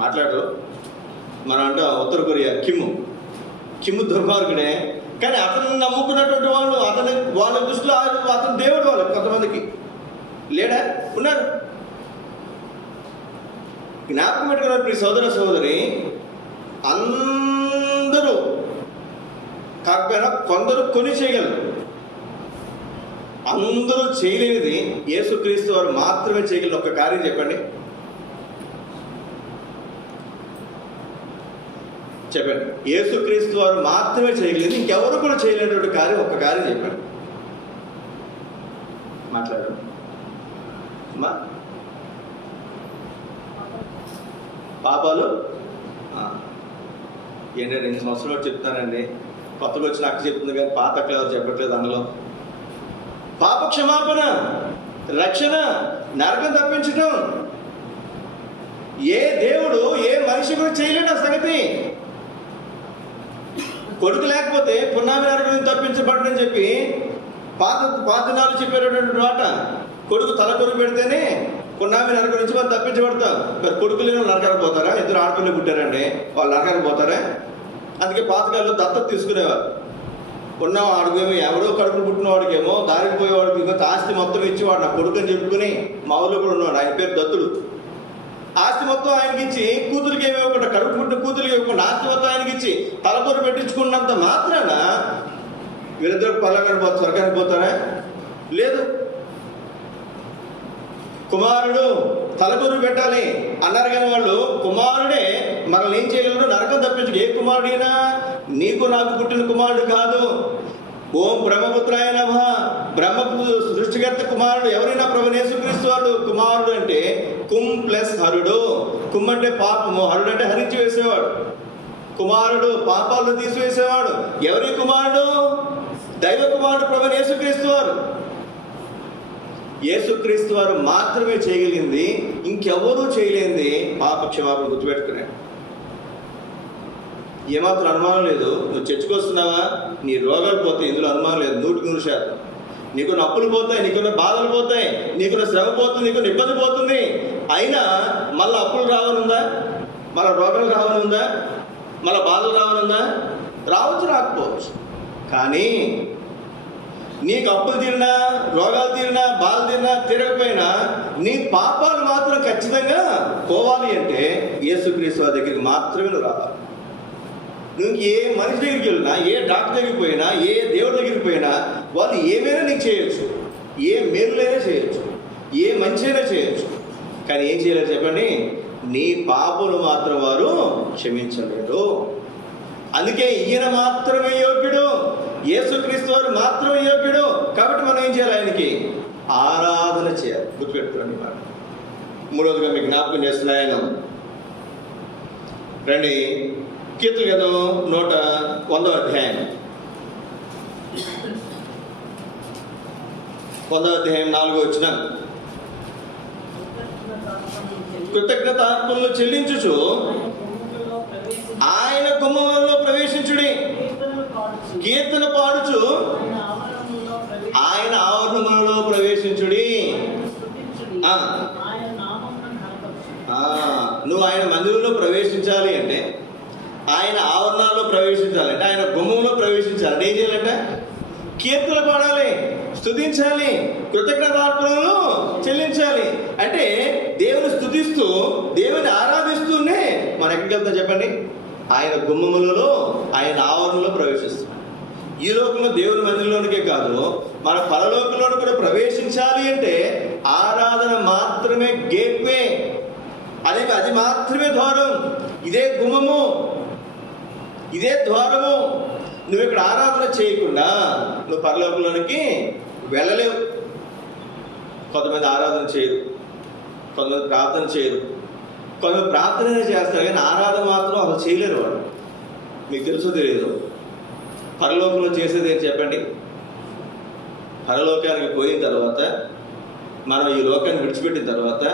మాట్లాడరు. మనం అంటే ఉత్తర కొరియా కిమ్ దుర్మార్గుడే, కానీ అతను నమ్ముకున్నటువంటి వాళ్ళు, వాళ్ళ దృష్టిలో అతను దేవుడు. వాళ్ళు కొంతమందికి లేడా? ఉన్నారు. జ్ఞాపకం పెట్టుకున్న సోదర సోదరి, అందరూ కాకపోయినా కొందరు కొని చేయగలరు. అందరూ చేయలేనిది యేసుక్రీస్తు వారు మాత్రమే చేయగలరు. ఒక కార్యం చెప్పండి. యేసుక్రీస్తు వారు మాత్రమే చేయగలిగింది, ఇంకెవరు కూడా చేయలేనటువంటి కార్యం, ఒక్క కార్యం చెప్పండి. మాట్లాడు అమ్మా. పాపాలు ఏంటంటే 2 సంవత్సరాలు చెప్తానండి, కొత్తగా వచ్చిన అక్క చెప్తుంది కానీ పాత అక్క ఎవరు చెప్పట్లేదు. అందులో పాప క్షమాపణ, రక్షణ, నరకం తప్పించడం ఏ దేవుడు ఏ మనిషి కూడా చేయలేడు. ఆ సంగతి కొడుకు లేకపోతే పున్నామి నరకం నుంచి తప్పించబడని చెప్పి పాత దినాలు చెప్పేటటువంటి మాట. కొడుకు తల కొరుకు పెడితేనే పున్నామి నరకం నుంచి మనం తప్పించబడతాం. మరి కొడుకు లేని నరకానికి పోతారా? ఇద్దరు ఆడపిల్లలు పుట్టారండి, వాళ్ళు నరకానికి పోతారా? అందుకే పాతకాలంలో దత్తత తీసుకునేవారు. ఉన్నవాడికేమో ఎవడో కడుపులు పుట్టిన వాడికేమో దారికి పోయేవాడికి ఇంకొక ఆస్తి మొత్తం ఇచ్చేవాడు. నా కొడుకు అని చెప్పుకుని మా ఊళ్ళో కూడా ఉన్నవాడు, ఆయన పేరు దత్తుడు. ఆస్తి మొత్తం ఆయనకి ఇచ్చి కూతురికి ఏమి ఇవ్వకుండా, కడుపు పుట్టిన కూతురికి ఇవ్వకుండా ఆస్తి మొత్తం ఆయనకి ఇచ్చి తలపొర పెట్టించుకున్నంత మాత్రాన వీళ్ళిద్దరు పల్లెకానికి స్వర్గానికి పోతారా? లేదు. కుమారుడు తలకొరు పెట్టాలి అన్నారు కానీ వాళ్ళు కుమారుడే మనల్ని ఏం చేయగలరు? నరకం తప్పించు. ఏ కుమారుడైనా నీకు నాకు పుట్టిన కుమారుడు కాదు. ఓం బ్రహ్మపుత్రాయ నమః. బ్రహ్మకు సృష్టికర్త కుమారుడు ఎవరైనా ప్రభు యేసుక్రీస్తు వాడు కుమారుడు అంటే కుమ్ ప్లస్ హరుడు. కుమ్ అంటే పాపము, హరుడు అంటే హరించి వేసేవాడు. కుమారుడు పాపాలను తీసివేసేవాడు. ఎవరి కుమారుడు? దైవ కుమారుడు ప్రభు యేసుక్రీస్తు వారు. యేసుక్రీస్తు వారు మాత్రమే చేయగలిగింది, ఇంకెవరూ చేయలేంది పాప క్షమాపణ. గుర్తుపెట్టుకున్నాడు. ఏమాత్రం అనుమానం లేదు. నువ్వు చర్చకొస్తున్నావా, నీ రోగాలు పోతాయి, ఇందులో అనుమానం లేదు. 100% నీకున్న అప్పులు పోతాయి, నీకున్న బాధలు పోతాయి, నీకున్న శ్రమ పోతుంది, నీకున్న ఇబ్బంది పోతుంది. అయినా మళ్ళీ అప్పులు రావనుందా? మళ్ళీ రోగాలు రావనుందా? మళ్ళీ బాధలు రావనుందా? రావచ్చు, రాకపోవచ్చు. కానీ నీకు అప్పులు తీరినా, రోగాలు తీరినా, బాధలు తీరినా, తీరకపోయినా నీ పాపాలు మాత్రం ఖచ్చితంగా పోవాలి అంటే యేసుక్రీస్తు వారి దగ్గరికి మాత్రమే నువ్వు రావాలి. నువ్వు ఏ మనిషి దగ్గరికి వెళ్ళినా, ఏ డాక్టర్ దగ్గరికి పోయినా, ఏ దేవుడి దగ్గరికి పోయినా వాళ్ళు ఏమైనా నీకు చేయొచ్చు, ఏ మేలులైనా చేయొచ్చు, ఏ మంచి అయినా చేయొచ్చు. కానీ ఏం చేయలేరు చెప్పండి? నీ పాపను మాత్రం వారు క్షమించలేరు. అందుకే ఈయన మాత్రమే యోగ్యుడు, యేసుక్రీస్తు వారు మాత్రమే యోగ్యుడు. కాబట్టి మనం ఏం చేయాలి? ఆయనకి ఆరాధన చేయాలి. గుర్తుపెట్టుకోండి మాట. మూడవదిగా మీకు జ్ఞాపకం చేస్తున్నాయన రండి. కీర్తన గ్రంథం 100వ అధ్యాయం 4వ వచనం. కృతజ్ఞతార్పణలు చెల్లించుచు ఆయన గుమ్మములలో ప్రవేశించుడి. కీర్తన పాడుచు ఆయన ఆవరణములలో ప్రవేశించుడి. నువ్వు ఆయన మందిరంలో ప్రవేశించాలి అంటే, ఆయన ఆవరణాల్లో ప్రవేశించాలంటే, ఆయన గుమ్మంలో ప్రవేశించాలంటే ఏం చేయాలంటే కీర్తన పాడాలి, స్తుతించాలి, కృతజ్ఞతార్పణలు చెల్లించాలి. అంటే దేవుని స్తుతిస్తూ, దేవుని ఆరాధిస్తూనే మనం ఎక్కడికి వెళ్తాం చెప్పండి? ఆయన గుమ్మములలో, ఆయన ఆవరణలో ప్రవేశిస్తాం. ఈ లోకంలో దేవుని మందిరంలోనికే కాదు, మన పరలోకంలో కూడా ప్రవేశించాలి అంటే ఆరాధన మాత్రమే గేట్వే. అది మాత్రమే ద్వారం. ఇదే గుమ్మము, ఇదే ద్వారము. నువ్వు ఇక్కడ ఆరాధన చేయకుండా నువ్వు పరలోకంలోనికి వెళ్ళలేవు. కొంతమంది ఆరాధన చేయరు, కొంతమంది ప్రార్థన చేయరు, కొంతమంది ప్రార్థన చేస్తారు కానీ ఆరాధన మాత్రం అసలు చేయలేరు. వాడు మీకు తెలుసో తెలియదు. పరలోకంలో చేసేది ఏంటి చెప్పండి? పరలోకానికి పోయిన తర్వాత, మనం ఈ లోకాన్ని విడిచిపెట్టిన తర్వాత,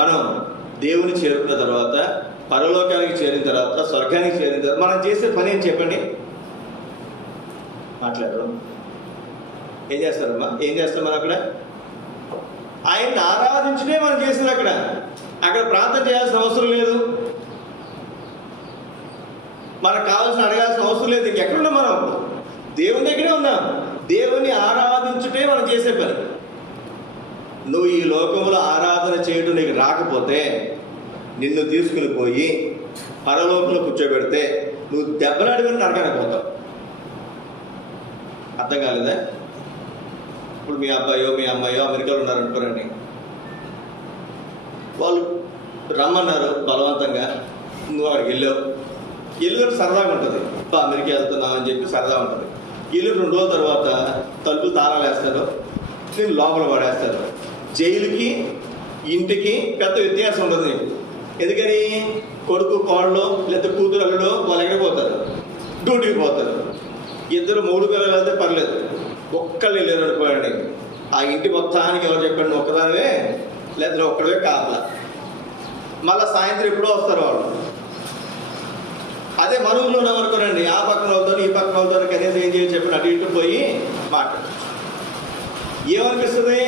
మనం దేవుని చేరుకున్న తర్వాత, పరలోకానికి చేరిన తర్వాత, స్వర్గానికి చేరిన తర్వాత మనం చేసే పని ఏం చెప్పండి? మాట్లాడరు. ఏం చేస్తారమ్మా? ఏం చేస్తాం మనం అక్కడ? ఆయన్ని ఆరాధించునే మనం చేసేది. అక్కడ ప్రార్థన చేయాల్సిన అవసరం లేదు, మనకు కావాల్సిన అడగాల్సిన అవసరం లేదు. ఇంకెక్కడున్నాం మనం? దేవుని దగ్గరే ఉన్నాం. దేవుని ఆరాధించుటే మనం చేసే పని. నువ్వు ఈ లోకంలో ఆరాధన చేయడం నీకు రాకపోతే, నిన్ను తీసుకుని పోయి పరలోకంలో కూర్చోబెడితే నువ్వు దెబ్బలాడుకుని నరకానికి పోతావు. అర్థం కాలేదా? ఇప్పుడు మీ అబ్బాయో మీ అమ్మాయో అమెరికాలో ఉన్నారనుకోరండి, వాళ్ళు రమ్మన్నారు బలవంతంగా, నువ్వు అక్కడికి వెళ్ళావు సరదాగా ఉంటుంది. అమెరికా వెళ్తున్నావు అని చెప్పి సరదా ఉంటుంది. వీళ్ళు 2 రోజుల తర్వాత తలుపులు తాళాలు వేస్తారు, నేను లోపల పడేస్తారు. జైలుకి ఇంటికి పెద్ద వ్యత్యాసం ఉండదు నీకు. ఎందుకని? కొడుకు కోడలు లేదా కూతురు అల్లుడు వాళ్ళు ఎక్కడికి పోతారు? డ్యూటీకి పోతారు. 2 3 పిల్లలు వెళ్తే పర్లేదు, ఒక్కళ్ళు వెళ్ళారు అనుకోండి, ఆ ఇంటి మొత్తానికి ఎవరు చెప్పండి? ఒక్కదానివే లేదా ఒక్కడే కాపలా. మళ్ళీ సాయంత్రం ఎప్పుడో వస్తారు వాళ్ళు. ఆ అదే మన ఊళ్ళో ఉన్నాం అనుకోనండి, ఆ పక్కన అవుతాను ఈ పక్కన అవుతాను కనీసం ఏం చేయాలి చెప్పిన అటు ఇటు పోయి మాట్లాడచ్చు. ఏమనిపిస్తుంది?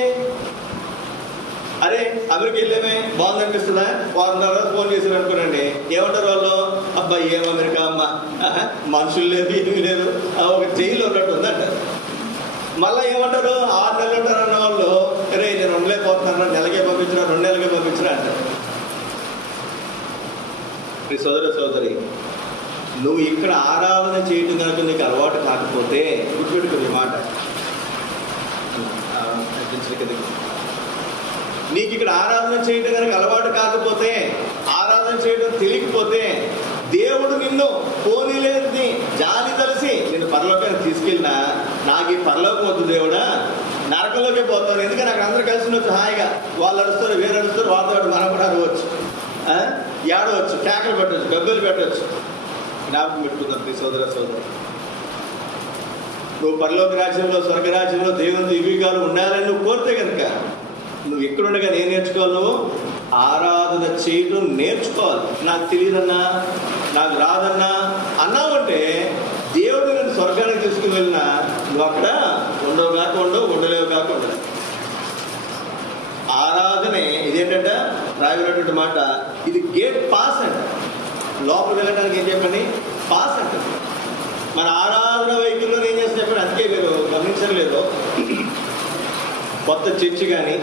అరే అమెరికా వెళ్ళామే బాగుందనిపిస్తుందా? వారం తర్వాత ఫోన్ చేశారు అనుకోనండి, ఏమంటారు వాళ్ళు? అబ్బాయి ఏం అమెరికా అమ్మ, మనుషులు లేదు ఏమీ లేదు, ఒక జైల్లో ఉన్నట్టు ఉంది అంటారు. మళ్ళీ ఏమంటారు? 6 నెలలు ఉంటారు అన్న వాళ్ళు, అరే నేను ఉండలేకపోతున్నాను, నెలకే పంపించరా 2 నెలలకే పంపించరా అంటారు. సోదర సోదరి, నువ్వు ఇక్కడ ఆరాధన చేయడం కనుక నీకు అలవాటు కాకపోతే గుర్తుపెట్టుకునే మాట, నీకు ఇక్కడ ఆరాధన చేయడం కనుక అలవాటు కాకపోతే, ఆరాధన చేయడం తెలియకపోతే, దేవుడు నిన్ను పోనీలేని జాలి తలిసి నిన్ను పరలోకానికి తీసుకెళ్ళినా, నాకు ఈ పరలోకం వద్దు దేవుడా, నరకంలోకే పోతాను, ఎందుకంటే నాకు అందరూ కలిసి ఉండొచ్చు హాయిగా, వాళ్ళు అరుస్తారు వేరే అరుస్తారు, వాళ్ళతో మనం కూడా అరవచ్చు, ఏడవచ్చు, కేకలు పెట్టవచ్చు, గబ్బెలు పెట్టవచ్చు. జ్ఞాపకం పెట్టుకుందాం సోదర సోదరు, నువ్వు పరలోక రాజ్యంలో స్వర్గరాజ్యంలో దేవుని దివ్యగాలు ఉండాలని నువ్వు కోరితే కనుక నువ్వు ఎక్కడుండగా నేను నేర్చుకోవాలి, నువ్వు ఆరాధన చేయడం నేర్చుకోవాలి. నాకు తెలియదన్నా, నాకు రాదన్నా అన్నావంటే దేవుడు నేను స్వర్గానికి తీసుకుని వెళ్ళినా నువ్వు అక్కడ ఉండవు కాక ఉండవు, ఉండలేవు కాక ఉండవు. ఆరాధనే ఇదేంటంటే రాయబడినటువంటి మాట, ఇది గేట్ పాస్ అంట. లోపలికి వెళ్ళడానికి ఏం చెప్పండి? పాస్ అంట. మన ఆరాధన వైఖరిలో ఏం చేస్తే చెప్పండి, అందుకే మీరు గమనించలేదు, కొత్త చర్చి కానీ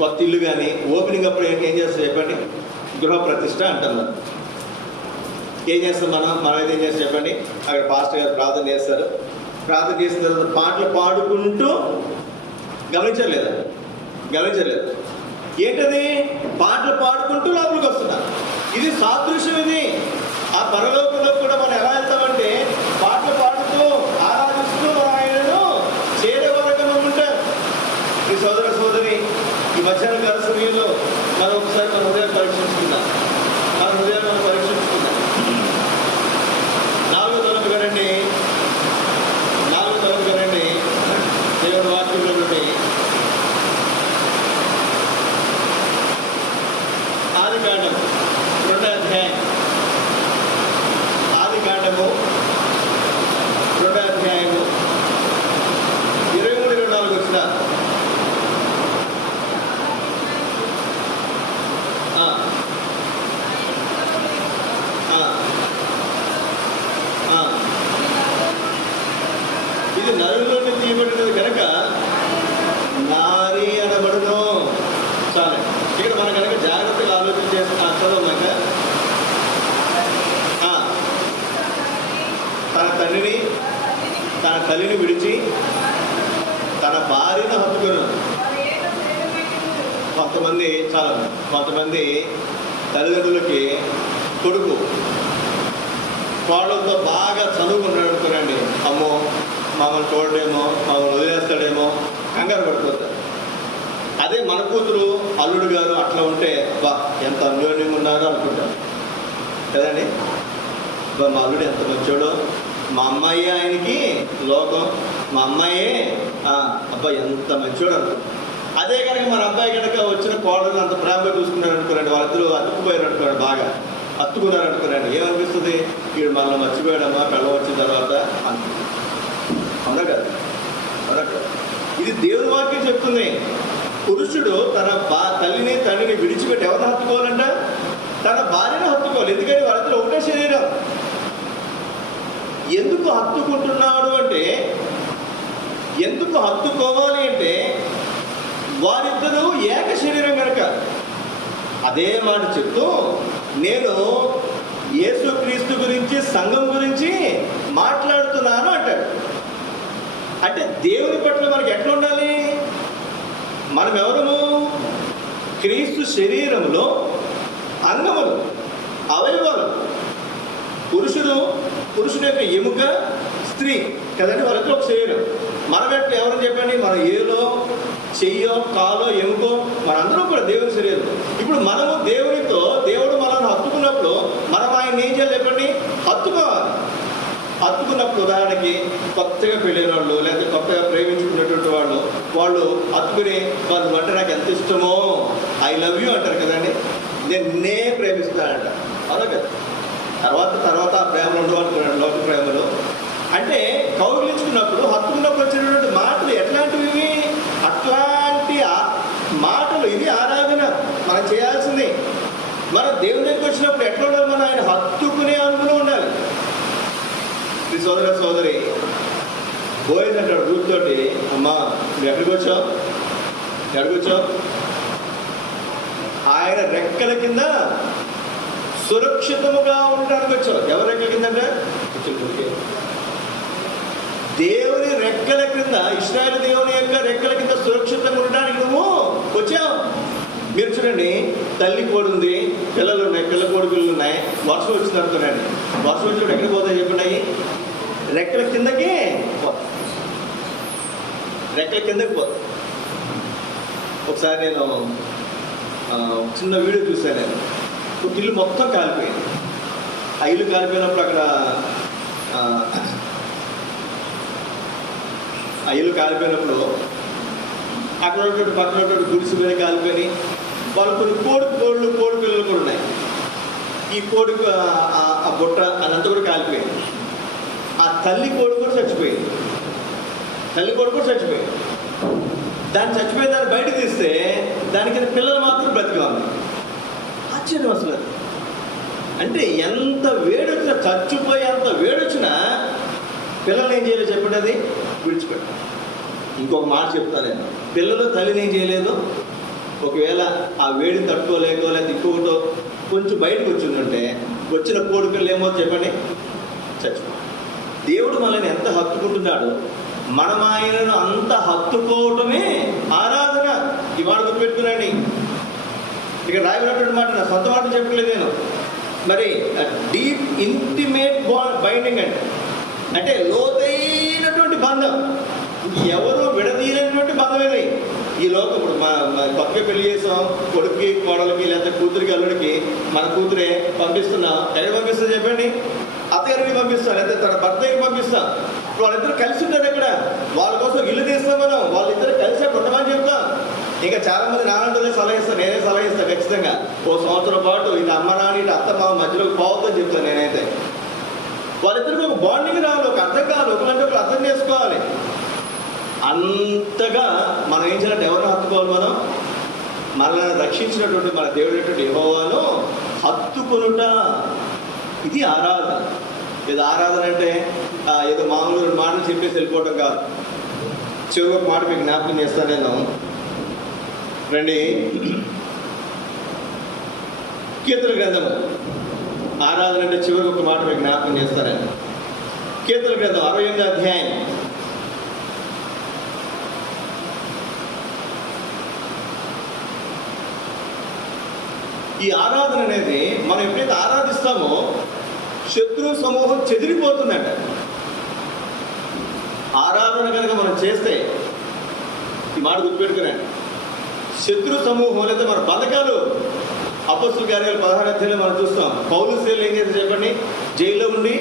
కొత్త ఇల్లు కానీ ఓపెనింగ్ అప్పుడు ఏం చేస్తారు చెప్పండి? గృహ ప్రతిష్ట అంటున్నారు. ఏం చేస్తాం మనమైతే ఏం చేస్తాం చెప్పండి? అక్కడ పాస్టర్ గారు ప్రార్థన చేస్తారు, ప్రార్థన చేసిన తర్వాత పాటలు పాడుకుంటూ, గమనించలేదు ఏంటది? పాటలు పాడుకుంటూ లోపలికి వస్తున్నారు. ఇది సాదృశ్యం. ఇది ఆ పరలోకంలో కూడా మనం ఎలా వెళ్తామంటే పాటలు పాడుతూ ఆరాధిస్తూ ఆయనను చేరే వరకు ఉంటారు. ఈ సోదర సోదరి, ఈ మధ్యాహ్న కాల సమయంలో మనం ఒకసారి మన హృదయాన్ని పరీక్షించుకుందాం. 4వ తరగతి కనండి, దేవుని వాక్యంలో నుండి ఆదికాండం 2వ అధ్యాయం, ఆదికాండము 2వ అధ్యాయము 23-24 వచ్చిన ఇది నరులోని తీయబడినది కనుక నారీ అనబడును. చాలే, ఇక్కడ మనం కనుక జాగ్రత్తగా ఆలోచన చేస్తున్నా చదవక, తన తల్లిని విడిచి తన భార్యను హత్తుకును. కొంతమంది తల్లిదండ్రులకి కొడుకు కోళ్ళతో బాగా చదువుకున్నాడు అనుకోనండి, అమ్మో మమ్మల్ని చూడడేమో, మమ్మల్ని వదిలేస్తాడేమో కంగారు పడిపోతారు. అదే మన కూతురు అల్లుడు గారు అట్లా ఉంటే బా ఎంత అన్యోన్యంగా ఉన్నారో అనుకుంటారు కదండి. మా అల్లుడు ఎంత మంచోడో, మా అమ్మాయి ఆయనకి లోకం, మా అమ్మాయే అబ్బా ఎంత మంచోడు అనుకుంటారు. అదే కనుక మన అబ్బాయి కనుక వచ్చిన కోడలు అంత ప్రేమగా చూసుకున్నాడు అనుకోరండి, వాళ్ళిద్దరూ అతుక్కుపోయారు అనుకోండి, బాగా అత్తుకున్నారు అనుకోరండి, ఏమనిపిస్తుంది? వీడు మనల్ని మర్చిపోయాడమ్మా పెళ్ళం వచ్చిన తర్వాత అనిపిస్తుంది. అవునా కదా? ఇది దేవుని వాక్యం చెప్తుంది. పురుషుడు తన తల్లిని తండ్రిని విడిచిపెట్టి ఎవరిని హత్తుకోవాలంట? తన భార్యను హత్తుకోవాలి. ఎందుకంటే వాళ్ళిద్దరూ ఒకటే శరీరం. ఎందుకు హత్తుకుంటున్నాడు అంటే, ఎందుకు హత్తుకోవాలి అంటే వారిద్దరూ ఏక శరీరం కనుక. అదే మాట చెప్తూ నేను యేసుక్రీస్తు గురించి, సంఘం గురించి మాట్లాడుతున్నాను అంటాడు. అంటే దేవుని పట్ల మనకి ఎట్లా ఉండాలి? మనం ఎవరము? క్రీస్తు శరీరంలో అంగములు, అవయవాలు. పురుషుని యొక్క ఎముక, స్త్రీ కదండి, వాళ్ళకి ఒక శరీరం. మనం ఎట్లా ఎవరని చెప్పండి? మన ఏలో చెయ్యో కాలో ఎముకో మనందరం కూడా దేవుని శరీరం. ఇప్పుడు మనము దేవునితో, దేవుడు మనల్ని హత్తుకున్నప్పుడు మనం ఆయన ఏం చేయాలి చెప్పండి? హత్తుకోవాలి. హత్తుకున్నప్పుడు ఉదాహరణకి కొత్తగా పెళ్ళిన వాళ్ళు, లేకపోతే కొత్తగా ప్రేమించుకునేటువంటి వాళ్ళు హత్తుకుని వాళ్ళు అంటే నాకు ఎంత ఇష్టమో, ఐ లవ్ యూ అంటారు కదండి, నేను ప్రేమిస్తానంట. అవునా కదా? తర్వాత ఆ ప్రేమలు ఉండవు అనుకున్నాడు, లోక ప్రేమలు. అంటే కౌగిలించుకున్నప్పుడు, హత్తుకున్నప్పుడు వచ్చినటువంటి మాటలు ఎట్లాంటివి? అట్లాంటి మాటలు. ఇది ఆరాధన మనం చేయాల్సింది. మనం దేవుని దగ్గరికి వచ్చినప్పుడు ఎట్లా ఉండాలి? మనం ఆయన హత్తుకునే అనుకుని ఉండాలి. ఈ సోదర సోదరి బోయస్ అంటాడు రూతోటి, అమ్మా నువ్వు ఎక్కడికి వచ్చావు? ఆయన రెక్కల కింద సురక్షితముగా ఉండడానికి వచ్చావు. ఎవరి రెక్కల కింద అంటే దేవుని రెక్కల క్రింద, ఇశ్రాయేలు దేవుని యొక్క రెక్కల కింద సురక్షితంగా ఉండడానికి నువ్వు వచ్చావు. మీరు చూడండి, తల్లి కోడి ఉంది, పిల్లలు ఉన్నాయి, పిల్ల కోడి పిల్లలు ఉన్నాయి. వర్షం వచ్చింది అనుకోనండి, వర్షం వచ్చినప్పుడు ఎక్కడికి పోతాయి చెప్పండి? రెక్కల కిందకి పోతాయి. ఒకసారి నేను చిన్న వీడియో చూశాను. నేను ఒక ఇల్లు మొత్తం కాలిపోయింది. ఆ ఇల్లు కాలిపోయినప్పుడు అక్కడ అక్కడ ఉన్నటువంటి పక్కన ఉన్నటువంటి గుడిసి మీద కాలిపోయి వాళ్ళు కొన్ని కోడి పిల్లలు కూడా ఉన్నాయి. ఈ కోడి ఆ బుట్ట అదంతా కూడా కాలిపోయింది. ఆ తల్లి కోడి కూడా చచ్చిపోయింది. దాన్ని చచ్చిపోయిన దాన్ని బయట తీస్తే దానికి పిల్లలు మాత్రం బ్రతిగా ఉంది. ఆశ్చర్యం అసలు. అంటే ఎంత వేడొచ్చినా, చచ్చిపోయి అంత వేడొచ్చినా పిల్లలు ఏం చేయలేదు చెప్పండి? అది విడిచిపెట్టాలి. ఇంకొక మాట చెప్తాను నేను, పిల్లలు తల్లిని ఏం చేయలేదు. ఒకవేళ ఆ వేడిని తట్టుకోలేకో లేదా ఇంకొకటో కొంచెం బయటకు వచ్చిందంటే వచ్చిన కోడి పిల్లలు ఏమో చెప్పండి, చచ్చిపో. దేవుడు మనల్ని ఎంత హత్తుకుంటున్నాడు, మనం ఆయనను అంత హత్తుకోవటమే ఆరాధన. ఈ మాట గుర్తుపెట్టుకునండి. ఇక రాయబడినటువంటి మాట నా సొంత మాటలు చెప్పలేదు నేను. మరి డీప్ ఇంటిమేట్ బైండింగ్ అంటే లోతైనటువంటి బంధం, ఎవరు విడదీయలేనటువంటి బంధం ఇది. ఈ లోకం ఇప్పుడు కొత్తగా పెళ్లి చేసాం, కొడుకుకి కోడలకి లేకపోతే కూతురికి అల్లుడికి మన కూతురే పంపిస్తున్నాం. ఎక్కడ పంపిస్తాం చెప్పండి? అత్తగారికి పంపిస్తాం, లేకపోతే తన భర్తకి పంపిస్తాం. వాళ్ళిద్దరు కలిసి ఉంటారు. ఇక్కడ వాళ్ళ కోసం ఇల్లు తీస్తాం మనం, వాళ్ళిద్దరు కలిసి ఉండమని చెప్తాం. ఇంకా చాలా మంది నాన్నలే సలహా ఇస్తాను, నేనే సలహా ఇస్తాను ఖచ్చితంగా. ఓ సంవత్సరం పాటు ఇటు అమ్మ నాన్న ఇటు అత్త మామ మధ్యలోకి పోవద్దని చెప్తాను నేనైతే. వాళ్ళిద్దరికి ఒక బాండింగ్ రావాలి, ఒక అర్థం కావాలి, ఒకరంటే ఒకరు అర్థం చేసుకోవాలి. అంతగా మనం ఏం చేయాలంటే ఎవరిని హత్తుకోవాలి? మనం మనల్ని రక్షించినటువంటి మన దేవుడైనటువంటి యెహోవాను హత్తుకొనుట. ఇది ఆరాధన. ఏదో ఆరాధన అంటే ఏదో మామూలు మాటలు చెప్పేసి వెళ్ళిపోవటం కాదు. చివరి ఒక మాట మీకు జ్ఞాపకం చేస్తాను నేను. రండి, కీర్తన గ్రంథము ఆరాధన అంటే చివరికి ఒక మాట మీకు జ్ఞాపకం చేస్తాను. కీర్తన గ్రంథం 68వ అధ్యాయం ఈ ఆరాధన అనేది మనం ఎప్పుడైతే ఆరాధిస్తామో శత్రు సమూహం చెదిరిపోతుందంట. ఆరాధన కనుక మనం చేస్తే, ఈ మాట గుర్తుపెట్టుకున్నాను, శత్రు సమూహం లేదా మన బంధకాలు. అపొస్తలుల కార్యాలు 16వ అధ్యాయంలో మనం చూస్తాం. పౌలు శీలలు ఏం చేస్తే చెప్పండి, జైల్లో ఉండి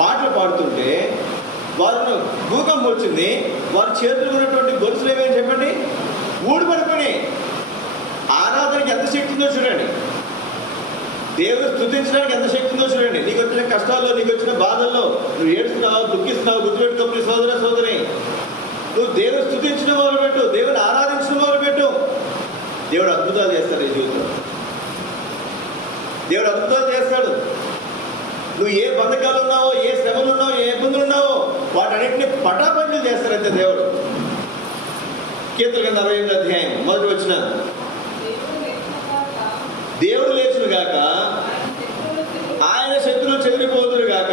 పాటలు పాడుతుంటే వారు భూకంపం వచ్చింది. వారి చేతులు ఉన్నటువంటి గొలుసులు ఏమేమి చెప్పండి, ఊడిపడిపోయి. ఆరాధనకి ఎంత శక్తి ఉందో చూడండి, దేవుడు స్తుతించడానికి ఎంత శక్తి ఉందో చూడండి. నీకు వచ్చిన కష్టాల్లో, నీకు వచ్చిన బాధల్లో నువ్వు ఏడుస్తున్నావు, దుఃఖిస్తున్నావు, గుర్తుపెట్టుకో నీ సోదర సోదరి, నువ్వు దేవుడు స్తుతించడం మొదలుపెట్టు, దేవుడు ఆరాధించడం మొదలుపెట్టు. దేవుడు అద్భుతాలు చేస్తాడు ఈ జీవితంలో. దేవుడు అద్భుతాలు చేస్తాడు. నువ్వు ఏ బంధకాలు ఉన్నావో, ఏ శ్రమలు ఉన్నావో, ఏ ఇబ్బందులు ఉన్నావో వాటన్నిటిని పటాపంచలు చేస్తాడంతే దేవుడు. కీర్తన గ్రంథం 68వ అధ్యాయం మొదటి వచనం, దేవుడు లేచును గాక, ఆయన శత్రువులు చెదిరిపోతురు గాక.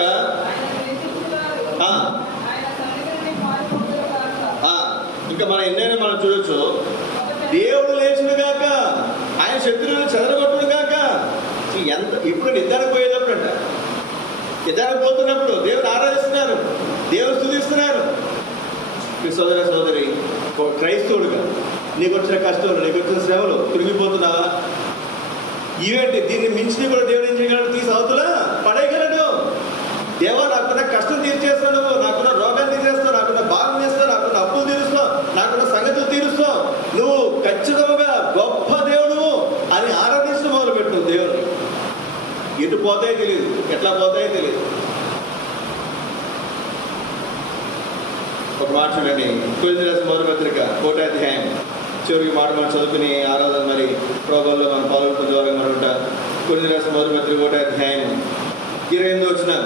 ఇంకా మనం ఎన్నైనా మనం చూడొచ్చు. దేవుడు లేచును గాక, ఆయన శత్రువులు చెదరగొట్టును గాక. ఎంత ఇప్పుడు నిద్రకు పోయేటప్పుడు అంట, నిద్రకు పోతున్నప్పుడు దేవుడు ఆరాధిస్తున్నారు, దేవుడు స్తుతిస్తున్నారు. మీ సోదర సోదరి, ఒక క్రైస్తవుడుగా నీకు వచ్చిన కష్టాలు, నీకు వచ్చిన శ్రమలు తిరిగిపోతున్నావా? ఇవేంటి, దీన్ని మించి కూడా దేవుడు ఏం చేయగలడు? తీసి అవతల పడేయగలడు. దేవా నాకున్న కష్టం తీర్చేస్తావు, నువ్వు నాకున్న రోగాన్ని తీసేస్తావు, నాకున్న బాధ చేస్తావు, నాకున్న అప్పులు తీరుస్తావు, నాకున్న సంగతులు తీరుస్తావు, నువ్వు ఖచ్చితంగా గొప్ప దేవుడు అని ఆరాధించడం మొదలుపెట్టు. దేవుడు ఎటు పోతాయో తెలియదు, ఎట్లా పోతాయో తెలియదు. ఒక మాట చూడండి, కొరింథీయులకు రాసిన మొదటి పత్రిక 1వ అధ్యాయం చివరికి మాట మనం చదువుకుని ఆరాధన మరి ప్రోగ్రాంలో మనం పాల్గొనడం ద్వారా మనమాట. కొరింథీయులకు రాసిన మొదటి పత్రిక 1వ అధ్యాయం 28వ వచనం.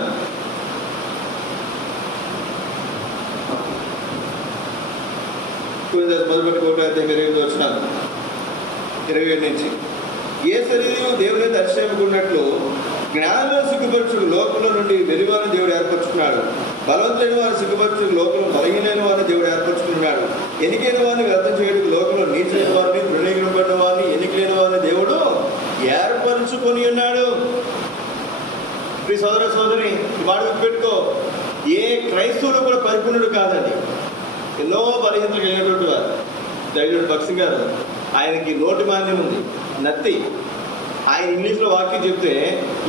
కొరింథీయులకు మొదటి పత్రిక 1వ అధ్యాయం 28వ వచనం 27 నుంచి. ఏ శరీరం దేవుని దర్శనకున్నట్లు జ్ఞానంలో సిగ్గుపరచుకు లోకంలో నుండి వెలువని దేవుడు ఏర్పరచుకున్నాడు. బలవంతులైన వారు సిగ్గుపరచుకు లోకంలో బలహీనైన వారిని దేవుడు ఏర్పరచుకున్నాడు. ఎన్నికైన వారిని వ్యర్థం చేయడానికి లోకంలో నీచైన వారిని తృణీకరింపబడిన వారిని ఎన్నికైన వారిని దేవుడు ఏర్పరచుకొని ఉన్నాడు. ప్రియ సోదర సోదరి, ఈ మాట గుర్తుపెట్టుకో. ఏ క్రైస్తవుడు కూడా పరిపూర్ణుడు కాదండి. ఎన్నో బలహీనతలు కలిగినటువంటి వారు. దైవుడు భక్సింగ్ గారు, ఆయనకి నోటి మాంద్యం ఉంది, నత్తి. ఆయన ఇంగ్లీష్లో వాక్యం చెప్తే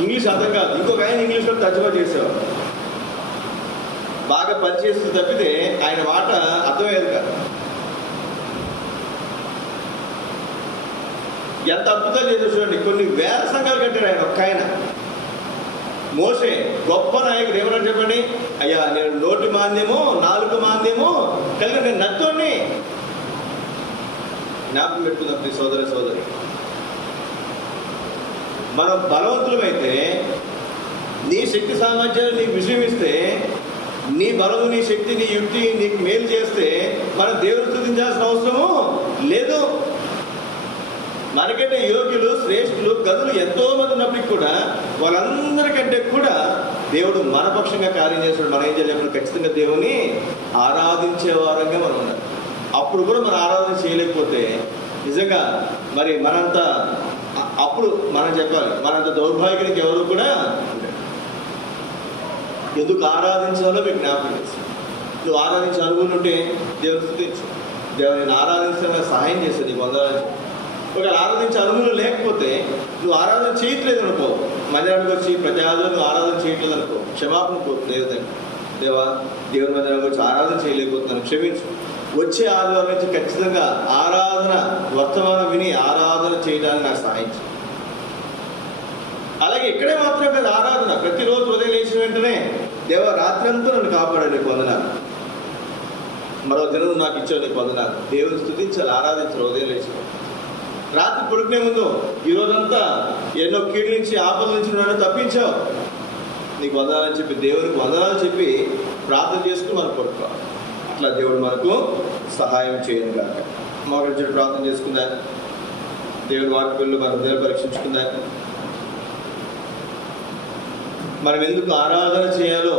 ఇంగ్లీష్ అర్థం కాదు, ఇంకొక ఆయన ఇంగ్లీష్లో తర్జుమా చేసేవారు. బాగా పనిచేస్తూ తప్పితే ఆయన మాట అర్థమయ్యేది కాదు. ఎంత అద్భుతాలు చేసే చూడండి. కొన్ని వేల సంఘాలు కట్టాడు ఆయన ఒక్క ఆయన. మోషే గొప్ప నాయకుడు. ఏమన్నా చెప్పండి, అయ్యా నేను నోటి మాంద్యము నాలుగు మాంద్యము కలిగి నేను నత్తోని. జ్ఞాపకం పెట్టుకుందాం ప్రియ సోదర సోదరి, మనం బలవంతులమైతే నీ శక్తి సామర్థ్యాలు నీకు విషయమిస్తే, నీ బలము నీ శక్తి నీ యుక్తి నీకు మేలు చేస్తే మనం దేవుని స్తుతించాల్సిన అవసరము లేదు. మనకంటే యోగ్యులు శ్రేష్ఠులు గదులు ఎంతో మంది ఉన్నప్పటికీ కూడా వాళ్ళందరికంటే కూడా దేవుడు మన పక్షంగా కార్యం చేస్తాడు. మనం ఏం చేయలేము, ఖచ్చితంగా దేవుని ఆరాధించే వారంగా మనం ఉండాలి. అప్పుడు కూడా మనం ఆరాధన చేయలేకపోతే నిజంగా మరి మనంత అప్పుడు మనం చెప్పాలి, మనంత దౌర్భాగ్యానికి ఎవరు కూడా ఎందుకు ఆరాధించాలో మీకు జ్ఞాపకం చేసి, నువ్వు ఆరాధించే అనుభవం ఉంటే దేవుని స్తుతించు. దేవుని ఆరాధించడానికి సహాయం చేస్తుంది నీకు వందనాలు. ఒకవేళ ఆరాధించే అనుభవం లేకపోతే నువ్వు ఆరాధన చేయట్లేదు అనుకో, మందిరానికి వచ్చి ప్రతి ఆరాధన నువ్వు ఆరాధన చేయట్లేదు అనుకో, క్షమాపణ దేవుని దేవా దేవుని మందిరానికి వచ్చి ఆరాధన చేయలేకపోతున్నాను, క్షమించు. వచ్చే ఆదివారం నుంచి ఖచ్చితంగా ఆరాధన వర్తమానం విని ఆరాధన చేయడానికి నాకు సహాయం చేయి. అలాగే ఇక్కడే మాత్రం కాదు, ఆరాధన ప్రతిరోజు ఉదయం లేచిన వెంటనే దేవా రాత్రి అంతా నన్ను కాపాడాడు, నీకు వందనాలు. మరో దినం నాకు ఇచ్చావు, నీకు వందనాలు. దేవుని స్తుతించాలి, ఆరాధించాలి. ఉదయం లేచిన రాత్రి పడుకునే ముందు ఈరోజంతా ఎన్నో కీడు నుంచి ఆపద నుంచి నన్ను తప్పించావు, నీకు వందనాలని చెప్పి దేవునికి వందనాలు చెప్పి ప్రార్థన చేసుకుని మనం పడుకోవాలి. అట్లా దేవుడు మనకు సహాయం చేయను కాక. మరొకటి ప్రార్థన చేసుకుందా, దేవుడి వాక్యాలు మన హృదయాలు పరీక్షించుకుందా. మనం ఎందుకు ఆరాధన చేయాలో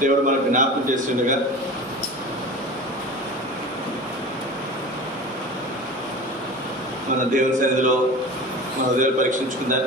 దేవుడు మనకు జ్ఞాపకం చేస్తుండగా మన దేవుని సన్నిధిలో మన హృదయాలు పరీక్షించుకుందా.